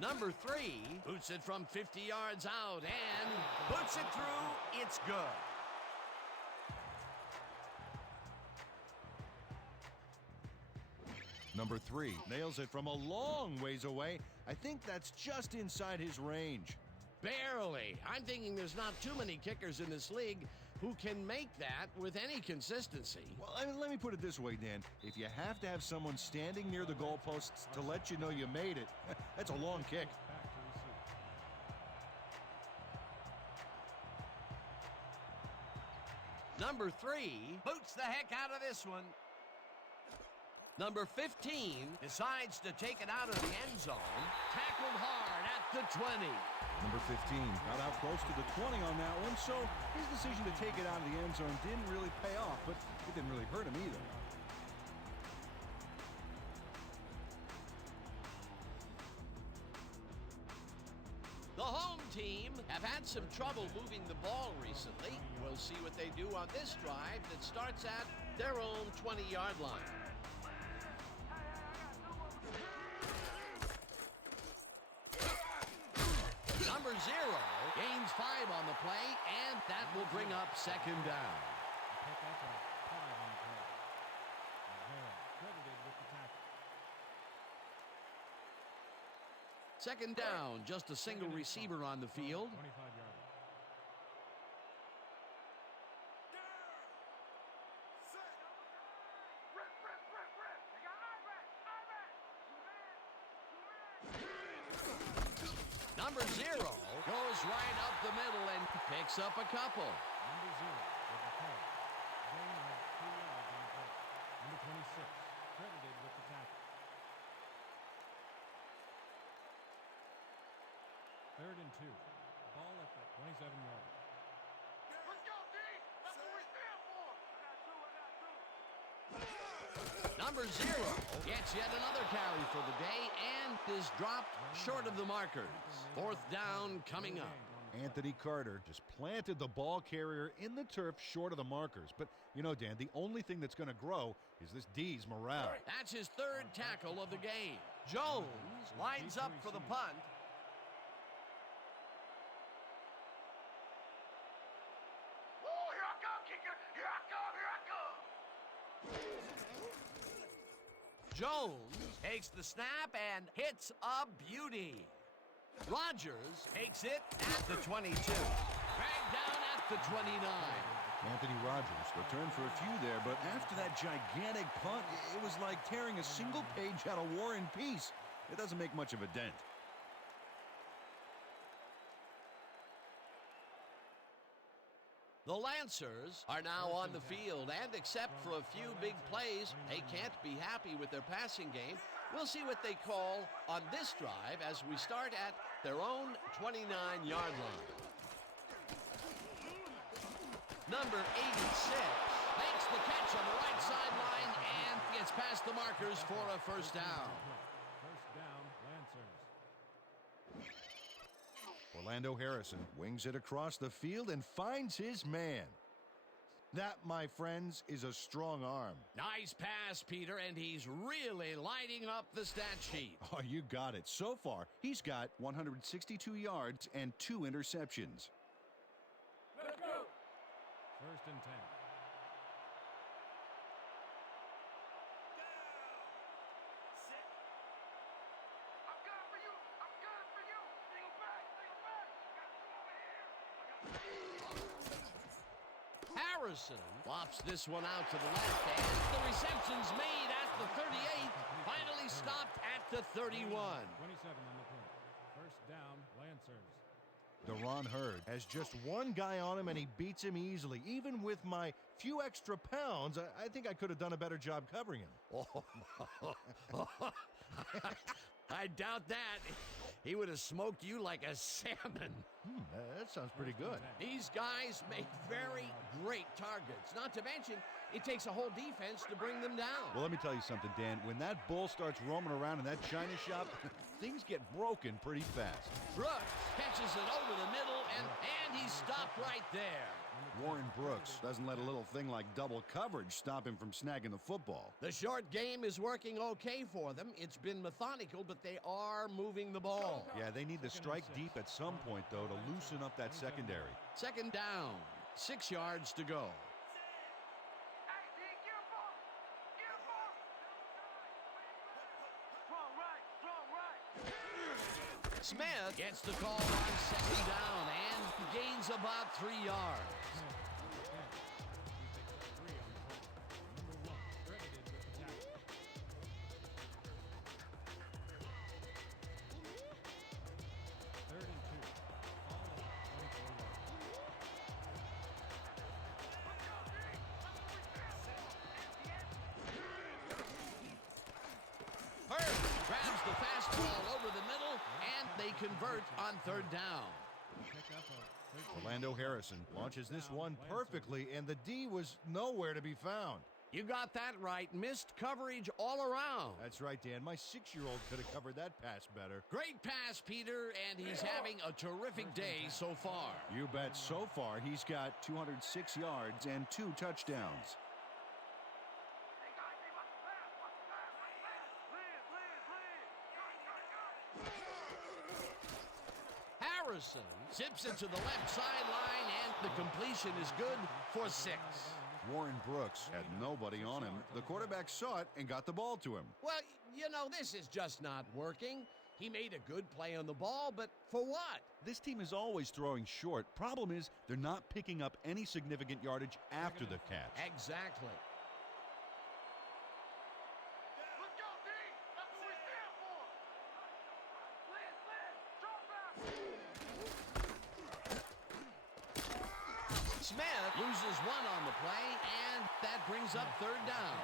Number 3 boots it from 50 yards out and boots it through. It's good. Number 3 nails it from a long ways away. I think that's just inside his range. Barely. I'm thinking there's not too many kickers in this league who can make that with any consistency. Well, I mean, let me put it this way, Dan. If you have to have someone standing near the goalposts to let you know you made it, that's a long kick. Number 3 boots the heck out of this one. Number 15 decides to take it out of the end zone. Tackled hard at the 20. Number 15 got out close to the 20 on that one, so his decision to take it out of the end zone didn't really pay off, but it didn't really hurt him either. The home team have had some trouble moving the ball recently. We'll see what they do on this drive that starts at their own 20-yard line. Number 0 gains 5 on the play, and that will bring up second down. Pick up a 5 on the play. Zero, credited with the tackle. Second down, just a single receiver on the field. 25-yard line. Number 0 goes right up the middle and picks up a couple. Number 0 with the carry. Gain of 2 yards on the play. Number 26, credited with the tackle. Third and 2. Ball at the 27-yard line. Let's go, D! That's what we stand for! I got two. Number 0 gets yet another carry for the day and is dropped short of the markers. Fourth down coming up. Anthony Carter just planted the ball carrier in the turf short of the markers. But, you know, Dan, the only thing that's going to grow is this D's morale. That's his third tackle of the game. Jones lines up for the punt. Oh, here I come, kicker! Here I come! Here I come! Jones takes the snap and hits a beauty. Rogers takes it at the 22. Dragged down at the 29. Anthony Rogers returned for a few there, but after that gigantic punt, it was like tearing a single page out of War and Peace. It doesn't make much of a dent. The Lancers are now on the field, and except for a few big plays, they can't be happy with their passing game. We'll see what they call on this drive as we start at their own 29-yard line. Number 86 makes the catch on the right sideline and gets past the markers for a first down. First down, Lancers. Orlando Harrison wings it across the field and finds his man. That, my friends, is a strong arm. Nice pass, Peter, and he's really lighting up the stat sheet. Oh, you got it. So far, he's got 162 yards and 2 interceptions. Let's go. First and 10. I'm good for you! I'm good for you! Single back! Single back! Got two over here! Harrison lofts this one out to the left, and the reception's made at the 38, finally stopped at the 31. 27 on the play. First down, Lancers. Deron Hurd has just one guy on him, and he beats him easily. Even with my few extra pounds, I think I could have done a better job covering him. I doubt that. He would have smoked you like a salmon. That sounds pretty good. These guys make very great targets. Not to mention, it takes a whole defense to bring them down. Well, let me tell you something, Dan. When that bull starts roaming around in that china shop, things get broken pretty fast. Brooks catches it over the middle, and he's stopped right there. Warren Brooks doesn't let a little thing like double coverage stop him from snagging the football. The short game is working okay for them. It's been methodical, but they are moving the ball. Yeah, they need to strike deep at some point, though, to loosen up that secondary. Second down, 6 yards to go. Hey, D, get him off! Get him off! Strong right, strong right. Smith gets the call on second down and gains about 3 yards. Hurd grabs the fastball over the middle, and they convert on third down. Orlando Harrison launches this one perfectly, and the D was nowhere to be found. You got that right. Missed coverage all around. That's right, Dan. My 6-year-old could have covered that pass better. Great pass, Peter, and he's having a terrific day so far. You bet. So far, he's got 206 yards and 2 touchdowns. Hey, guys, hey, watch the pass, watch the pass, watch the pass. Lead, lead, lead. Harrison zips it to the left sideline, and the completion is good for 6. Warren Brooks had nobody on him. The quarterback saw it and got the ball to him. Well, you know, this is just not working. He made a good play on the ball, but for what? This team is always throwing short. Problem is, they're not picking up any significant yardage after the catch. Exactly. Let's go, D. That's what we stand for. Slid, slid. Drop back. Smith loses one on the play, and that brings up third down.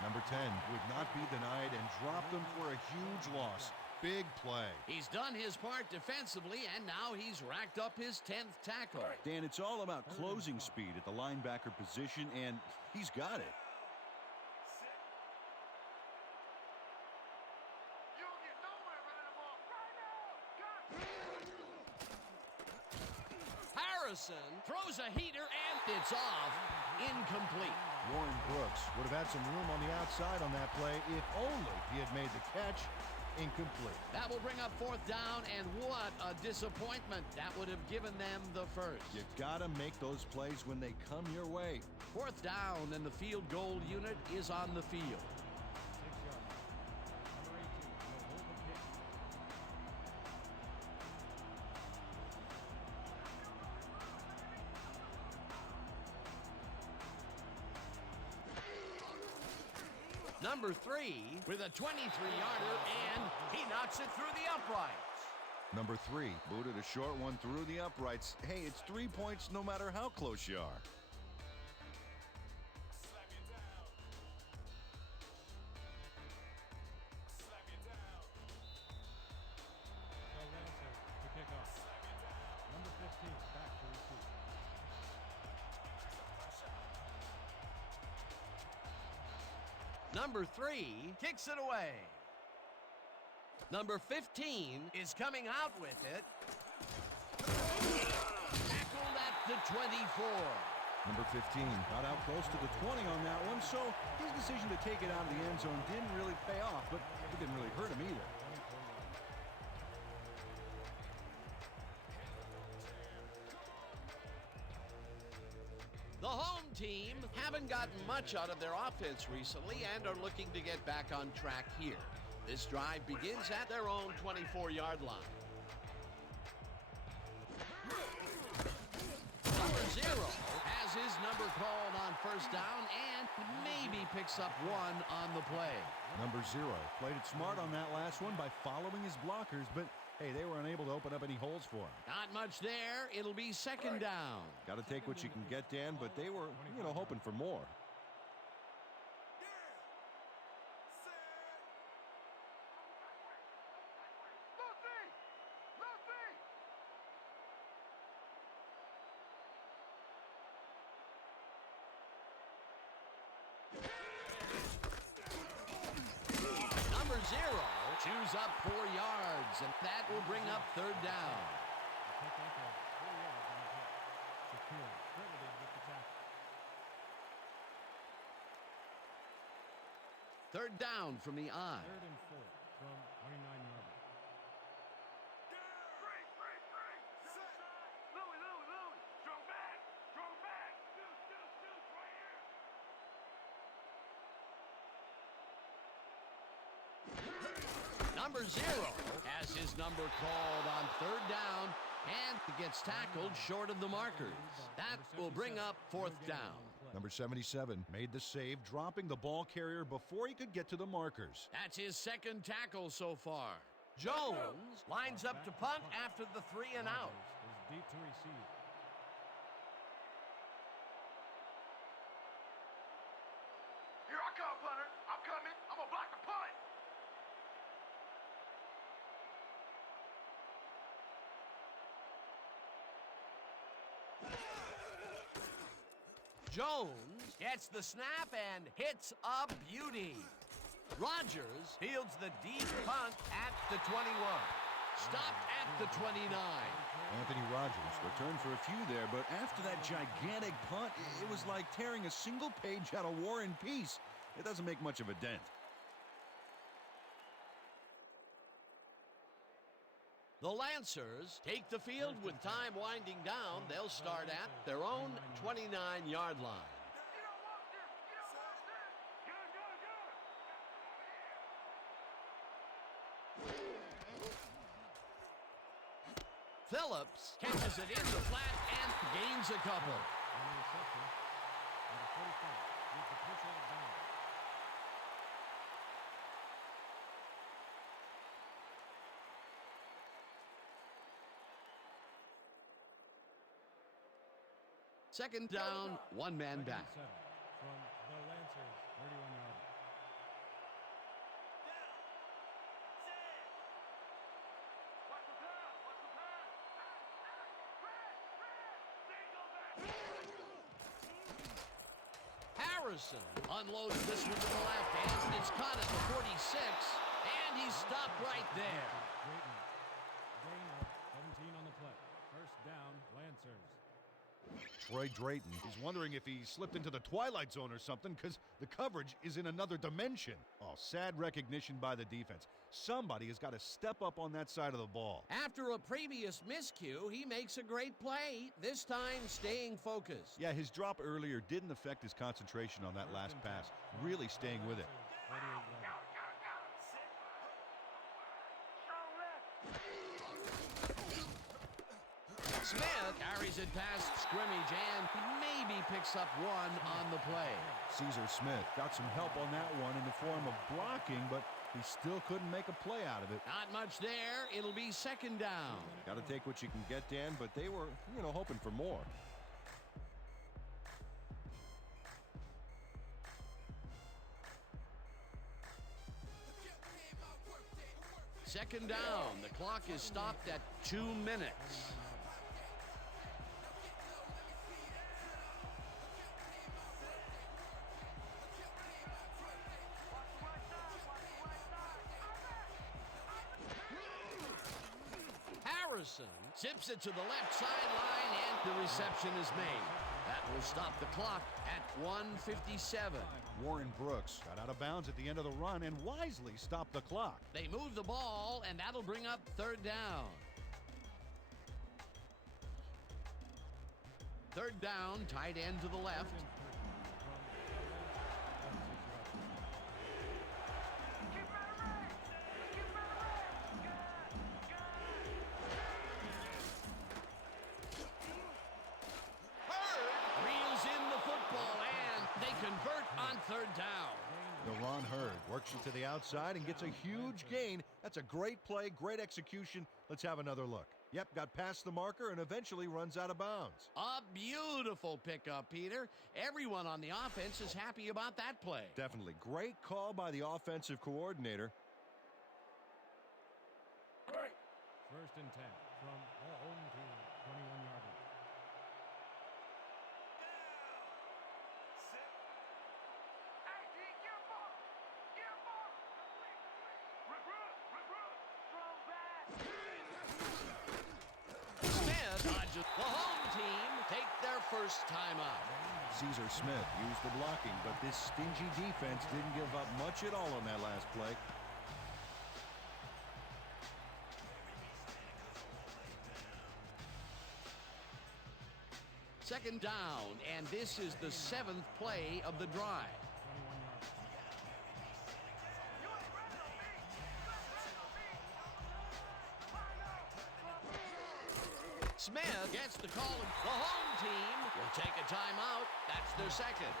Number 10 would not be denied and dropped them for a huge loss. Big play. He's done his part defensively, and now he's racked up his 10th tackle. Dan, it's all about closing speed at the linebacker position, and he's got it. You don't get nowhere running the ball. Right now. Got it. Harrison throws a heater, and it's off. Incomplete. Warren Brooks would have had some room on the outside on that play if only he had made the catch. Incomplete. That will bring up fourth down, and what a disappointment. That would have given them the first. You gotta make those plays when they come your way. Fourth down, and the field goal unit is on the field. 6 yards. Number 18 will hold the kick. Number 3 with a 23-yarder, and he knocks it through the uprights. Number 3 booted a short one through the uprights. Hey, it's 3 points no matter how close you are. So Lancer to kick off. Number 15 back to receive. Number 3 kicks it away. Number 15 is coming out with it. Tackled at the 24. Number 15 got out close to the 20 on that one, so his decision to take it out of the end zone didn't really pay off, but it didn't really hurt him either. The home team haven't gotten much out of their offense recently and are looking to get back on track here. This drive begins at their own 24-yard line. Number 0 has his number called on first down and maybe picks up one on the play. Number 0 played it smart on that last one by following his blockers, but Hey, they were unable to open up any holes for him. Not much there. It'll be second down. Got to take what you can get, Dan, but they were, hoping for more. Number 0 chews up 4 yards, and that will bring up third down. A pickup of 4 yards on the play. Secure, credited with the tackle. Third down from the I. 3rd and 4 from 29-yard line. Number 0 has his number called on third down and gets tackled short of the markers. That will bring up fourth down. Number 77 made the save, dropping the ball carrier before he could get to the markers. That's his second tackle so far. Jones lines up to punt after the 3 and out. Is deep to receive. Here I come, punter. I'm coming. I'm gonna block the punt. Jones gets the snap and hits a beauty. Rogers fields the deep punt at the 21. Stopped at the 29. Anthony Rogers returned for a few there, but after that gigantic punt, it was like tearing a single page out of War and Peace. It doesn't make much of a dent. The Lancers take the field with time winding down. They'll start at their own 29-yard line. You don't want this. You don't want this. Good, good, good. Phillips catches it in the flat and gains a couple. On the reception, number 45 with the push out down. Second down, one man 2nd and back. 7 from the Lancers, 31-yard line. Watch the pass. Watch the pass. Harrison unloads this one to the left, and it's caught at the 46, and he's stopped right there. Drayton. Gain of 17 on the play. First down, Lancers. Troy Drayton is wondering if he slipped into the Twilight Zone or something because the coverage is in another dimension. Oh, sad recognition by the defense. Somebody has got to step up on that side of the ball. After a previous miscue, he makes a great play, this time staying focused. Yeah, his drop earlier didn't affect his concentration on that last pass. Really staying with it. 48 yards. Smith carries it past scrimmage and maybe picks up one on the play. Caesar Smith got some help on that one in the form of blocking, but he still couldn't make a play out of it. Not much there. It'll be second down. Got to take what you can get, Dan, but they were, hoping for more. Second down. The clock is stopped at 2 minutes. Harrison zips it to the left sideline, and the reception is made. That will stop the clock at 1:57. Warren Brooks got out of bounds at the end of the run and wisely stopped the clock. They move the ball, and that'll bring up third down. Third down, tight end to the left. Reels in the football, and they convert on third down. Ron Hurd works it to the outside and gets a huge gain. That's a great play, great execution, Let's have another look. Yep, got past the marker and eventually runs out of bounds. A beautiful pickup, Peter. Everyone on the offense is happy about that play. Definitely. Great call by the offensive coordinator. First and 10 from the home team, 21-yard line. Hey, D, get him up! Get him up! Regroup! Regroup! Strong back! Smith dodges. The home team take their first timeout. Caesar Smith used the blocking, but this stingy defense didn't give up much at all on that last play. Second down, and this is the 7th play of the drive. 21 yards. Smith gets the call. The home team will take a timeout. That's their second.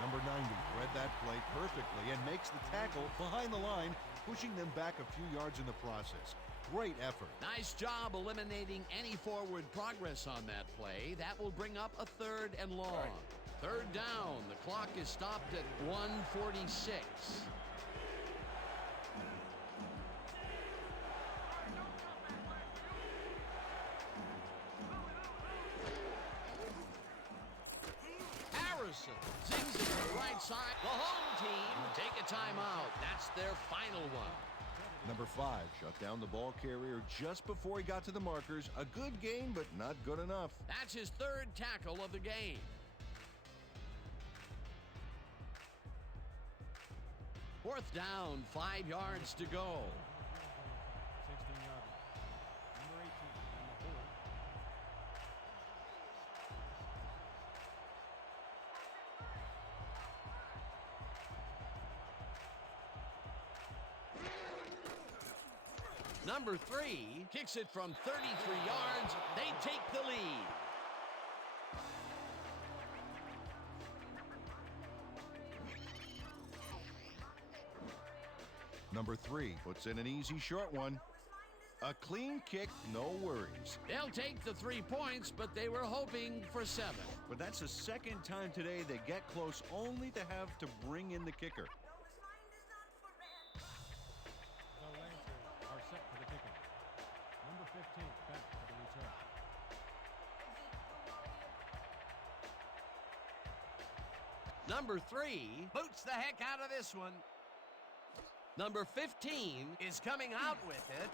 Number 90 read that play perfectly and makes the tackle behind the line, pushing them back a few yards in the process. Great effort. Nice job eliminating any forward progress on that play. That will bring up a 3rd and long. 3rd down. The clock is stopped at 1:46. Harrison zings it to the right side. The home team take a timeout. That's their final one. Number 5 shut down the ball carrier just before he got to the markers. A good gain, but not good enough. That's his 3rd tackle of the game. Fourth down, 5 yards to go. 16-yard line. Number 18 on the hold. Number 3 kicks it from 33 yards. They take the lead. Number 3 puts in an easy short one. A clean kick, no worries. They'll take the 3 points, but they were hoping for 7. But that's the second time today they get close only to have to bring in the kicker. The Lancers are set for the kicking. Number 15 back for the return. Number 3 boots the heck out of this one. Number 15 is coming out with it.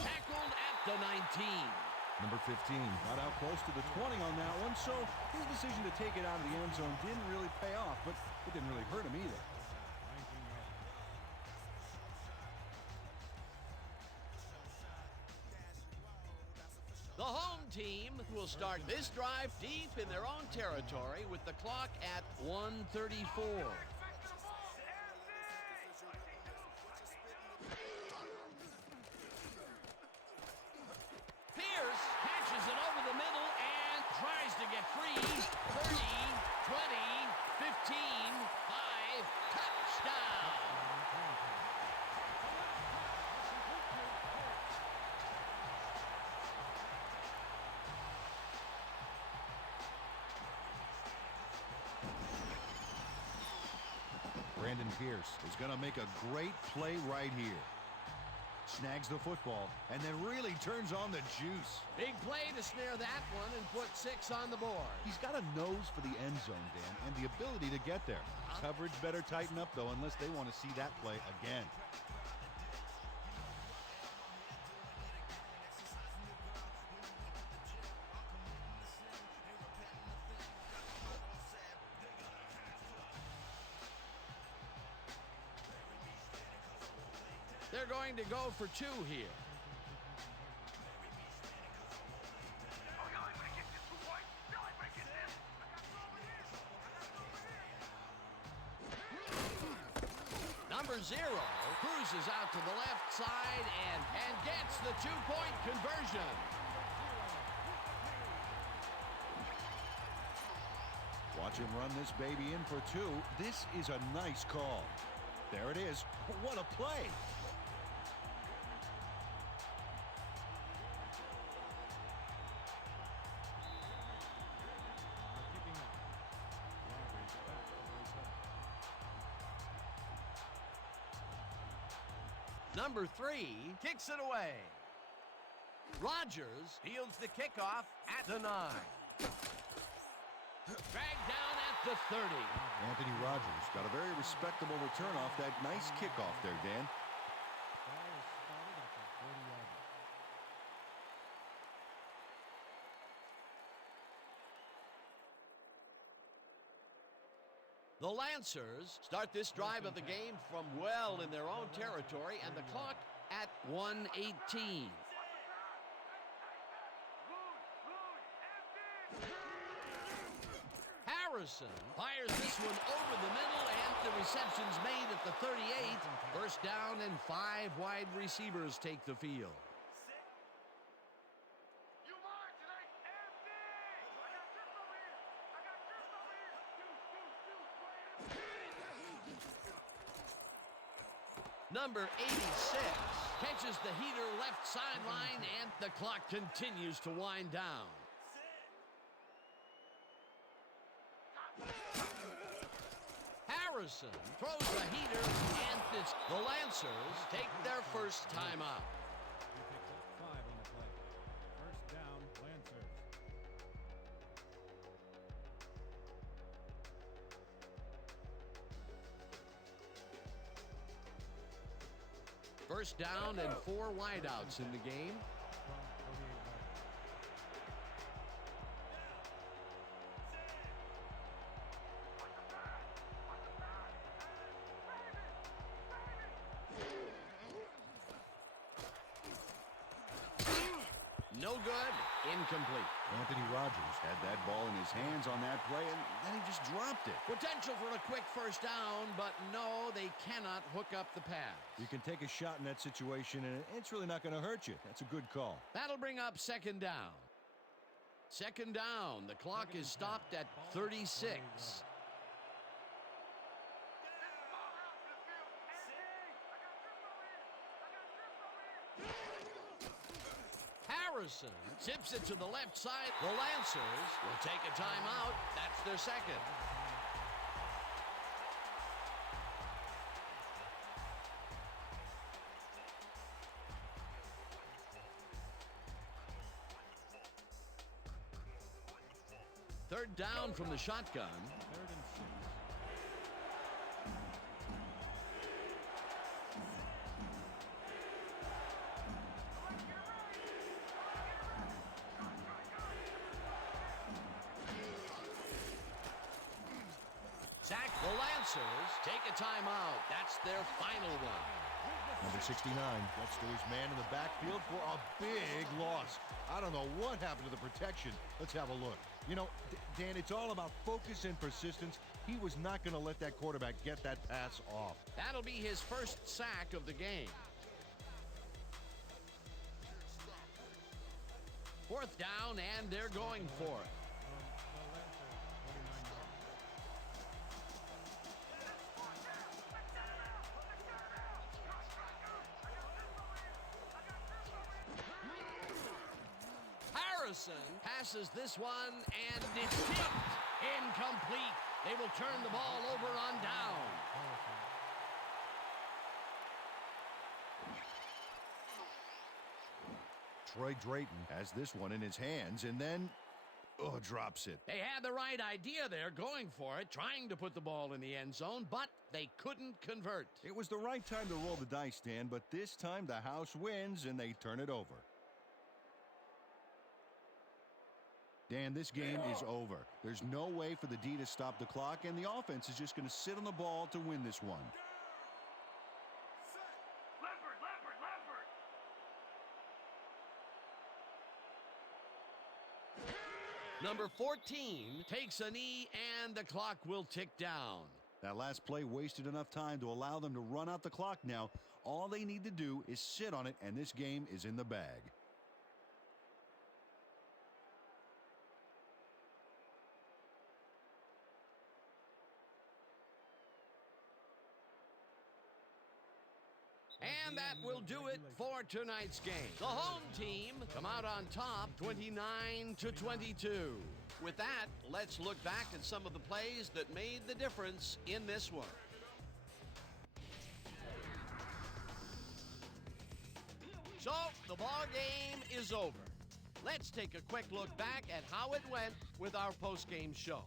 Tackled at the 19. Number 15 got out close to the 20 on that one, so his decision to take it out of the end zone didn't really pay off, but it didn't really hurt him either. 19 yards. The home team will start this drive deep in their own territory with the clock at 1:34. Pierce catches it over the middle and tries to get free. 30, 20, 15, 5, touchdown. Brandon Pierce is going to make a great play right here. Snags the football and then really turns on the juice. Big play to snare that one and put 6 on the board. He's got a nose for the end zone, Dan, and the ability to get there. Coverage better tighten up, though, unless they want to see that play again. They're going to go for 2 here. Number 0 cruises out to the left side and gets the 2-point conversion. Watch him run this baby in for 2. This is a nice call. There it is. What a play. Number 3 kicks it away. Rogers fields the kickoff at the 9. Dragged down at the 30. Anthony Rogers got a very respectable return off that nice kickoff there, Dan. Ball is spotted at the 40-yard line. The Lancers start this drive of the game from well in their own territory, and the clock at 1:18. Harrison fires this one over the middle, and the reception's made at the 38. First down, and 5 wide receivers take the field. You mine today, empty! I got trips over here. I got trips over here. Number 86 catches the heater left sideline, and the clock continues to wind down. Harrison throws the heater, and the Lancers take their first timeout. He picks up 5 on the play. First down, Lancers. First down and 4 wideouts in the game. From 48 yards. No good. Incomplete. Anthony Rogers had that ball in his hands on that play, and then he just dropped it. Potential for a quick first down, but no, they cannot hook up the pass. You can take a shot in that situation, and it's really not going to hurt you. That's a good call. That'll bring up second down. Second down. The clock is stopped at 36. Harrison tips it to the left side. The Lancers will take a timeout. That's their second. Third down from the shotgun. 3rd and 6. Sack. The Lancers take a timeout. That's their final one. Number 69 gets to his man in the backfield for a big loss. I don't know what happened to the protection. Let's have a look. You know, Dan, it's all about focus and persistence. He was not going to let that quarterback get that pass off. That'll be his first sack of the game. Fourth down, and they're going for it. The Lancers, 49 yards. Harrison passes this one, and it's tipped. Incomplete. They will turn the ball over on down. Troy Drayton has this one in his hands, and then, drops it. They had the right idea there, going for it, trying to put the ball in the end zone, but they couldn't convert. It was the right time to roll the dice, Dan, but this time the house wins, and they turn it over. Dan, this game is over. There's no way for the D to stop the clock, and the offense is just going to sit on the ball to win this one. Leopard, leopard, leopard! Number 14 takes a knee, and the clock will tick down. That last play wasted enough time to allow them to run out the clock now. All they need to do is sit on it, and this game is in the bag. And that will do it for tonight's game. The home team come out on top 29-22. With that, let's look back at some of the plays that made the difference in this one. So, the ball game is over. Let's take a quick look back at how it went with our post-game show.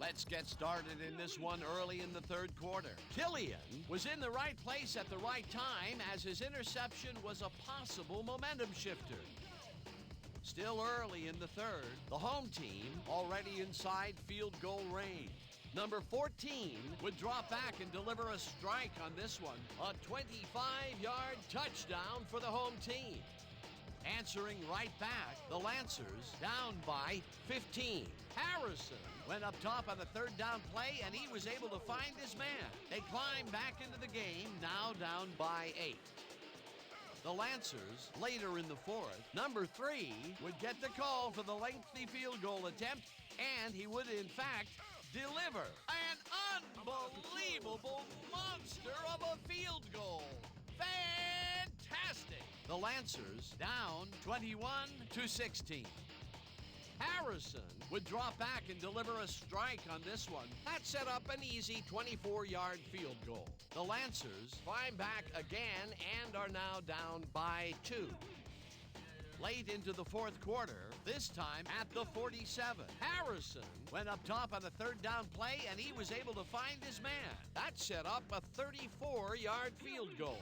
Let's get started in this one early in the third quarter. Killian was in the right place at the right time as his interception was a possible momentum shifter. Still early in the third, the home team already inside field goal range. Number 14 would drop back and deliver a strike on this one. A 25-yard touchdown for the home team. Answering right back, the Lancers down by 15. Harrison went up top on the third down play, and he was able to find his man. They climb back into the game, now down by 8. The Lancers, later in the fourth, number 3 would get the call for the lengthy field goal attempt, and he would, in fact, deliver an unbelievable monster of a field goal. Fantastic! The Lancers down 21-16. Harrison would drop back and deliver a strike on this one. That set up an easy 24-yard field goal. The Lancers climb back again and are now down by 2. Late into the fourth quarter, this time at the 47. Harrison went up top on the third down play, and he was able to find his man. That set up a 34-yard field goal.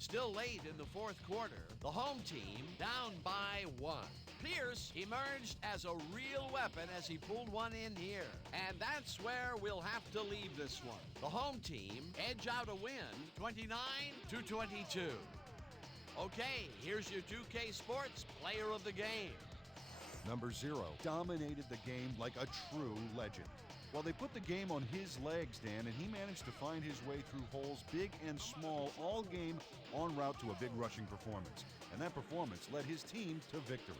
Still late in the fourth quarter, the home team down by 1. Pierce emerged as a real weapon as he pulled one in here. And that's where we'll have to leave this one. The home team edge out a win, 29-22. Okay, here's your 2K Sports Player of the Game. Number 0 dominated the game like a true legend. Well, they put the game on his legs, Dan, and he managed to find his way through holes big and small all game en route to a big rushing performance. And that performance led his team to victory.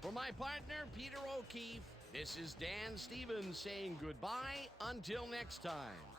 For my partner, Peter O'Keefe, this is Dan Stevens saying goodbye until next time.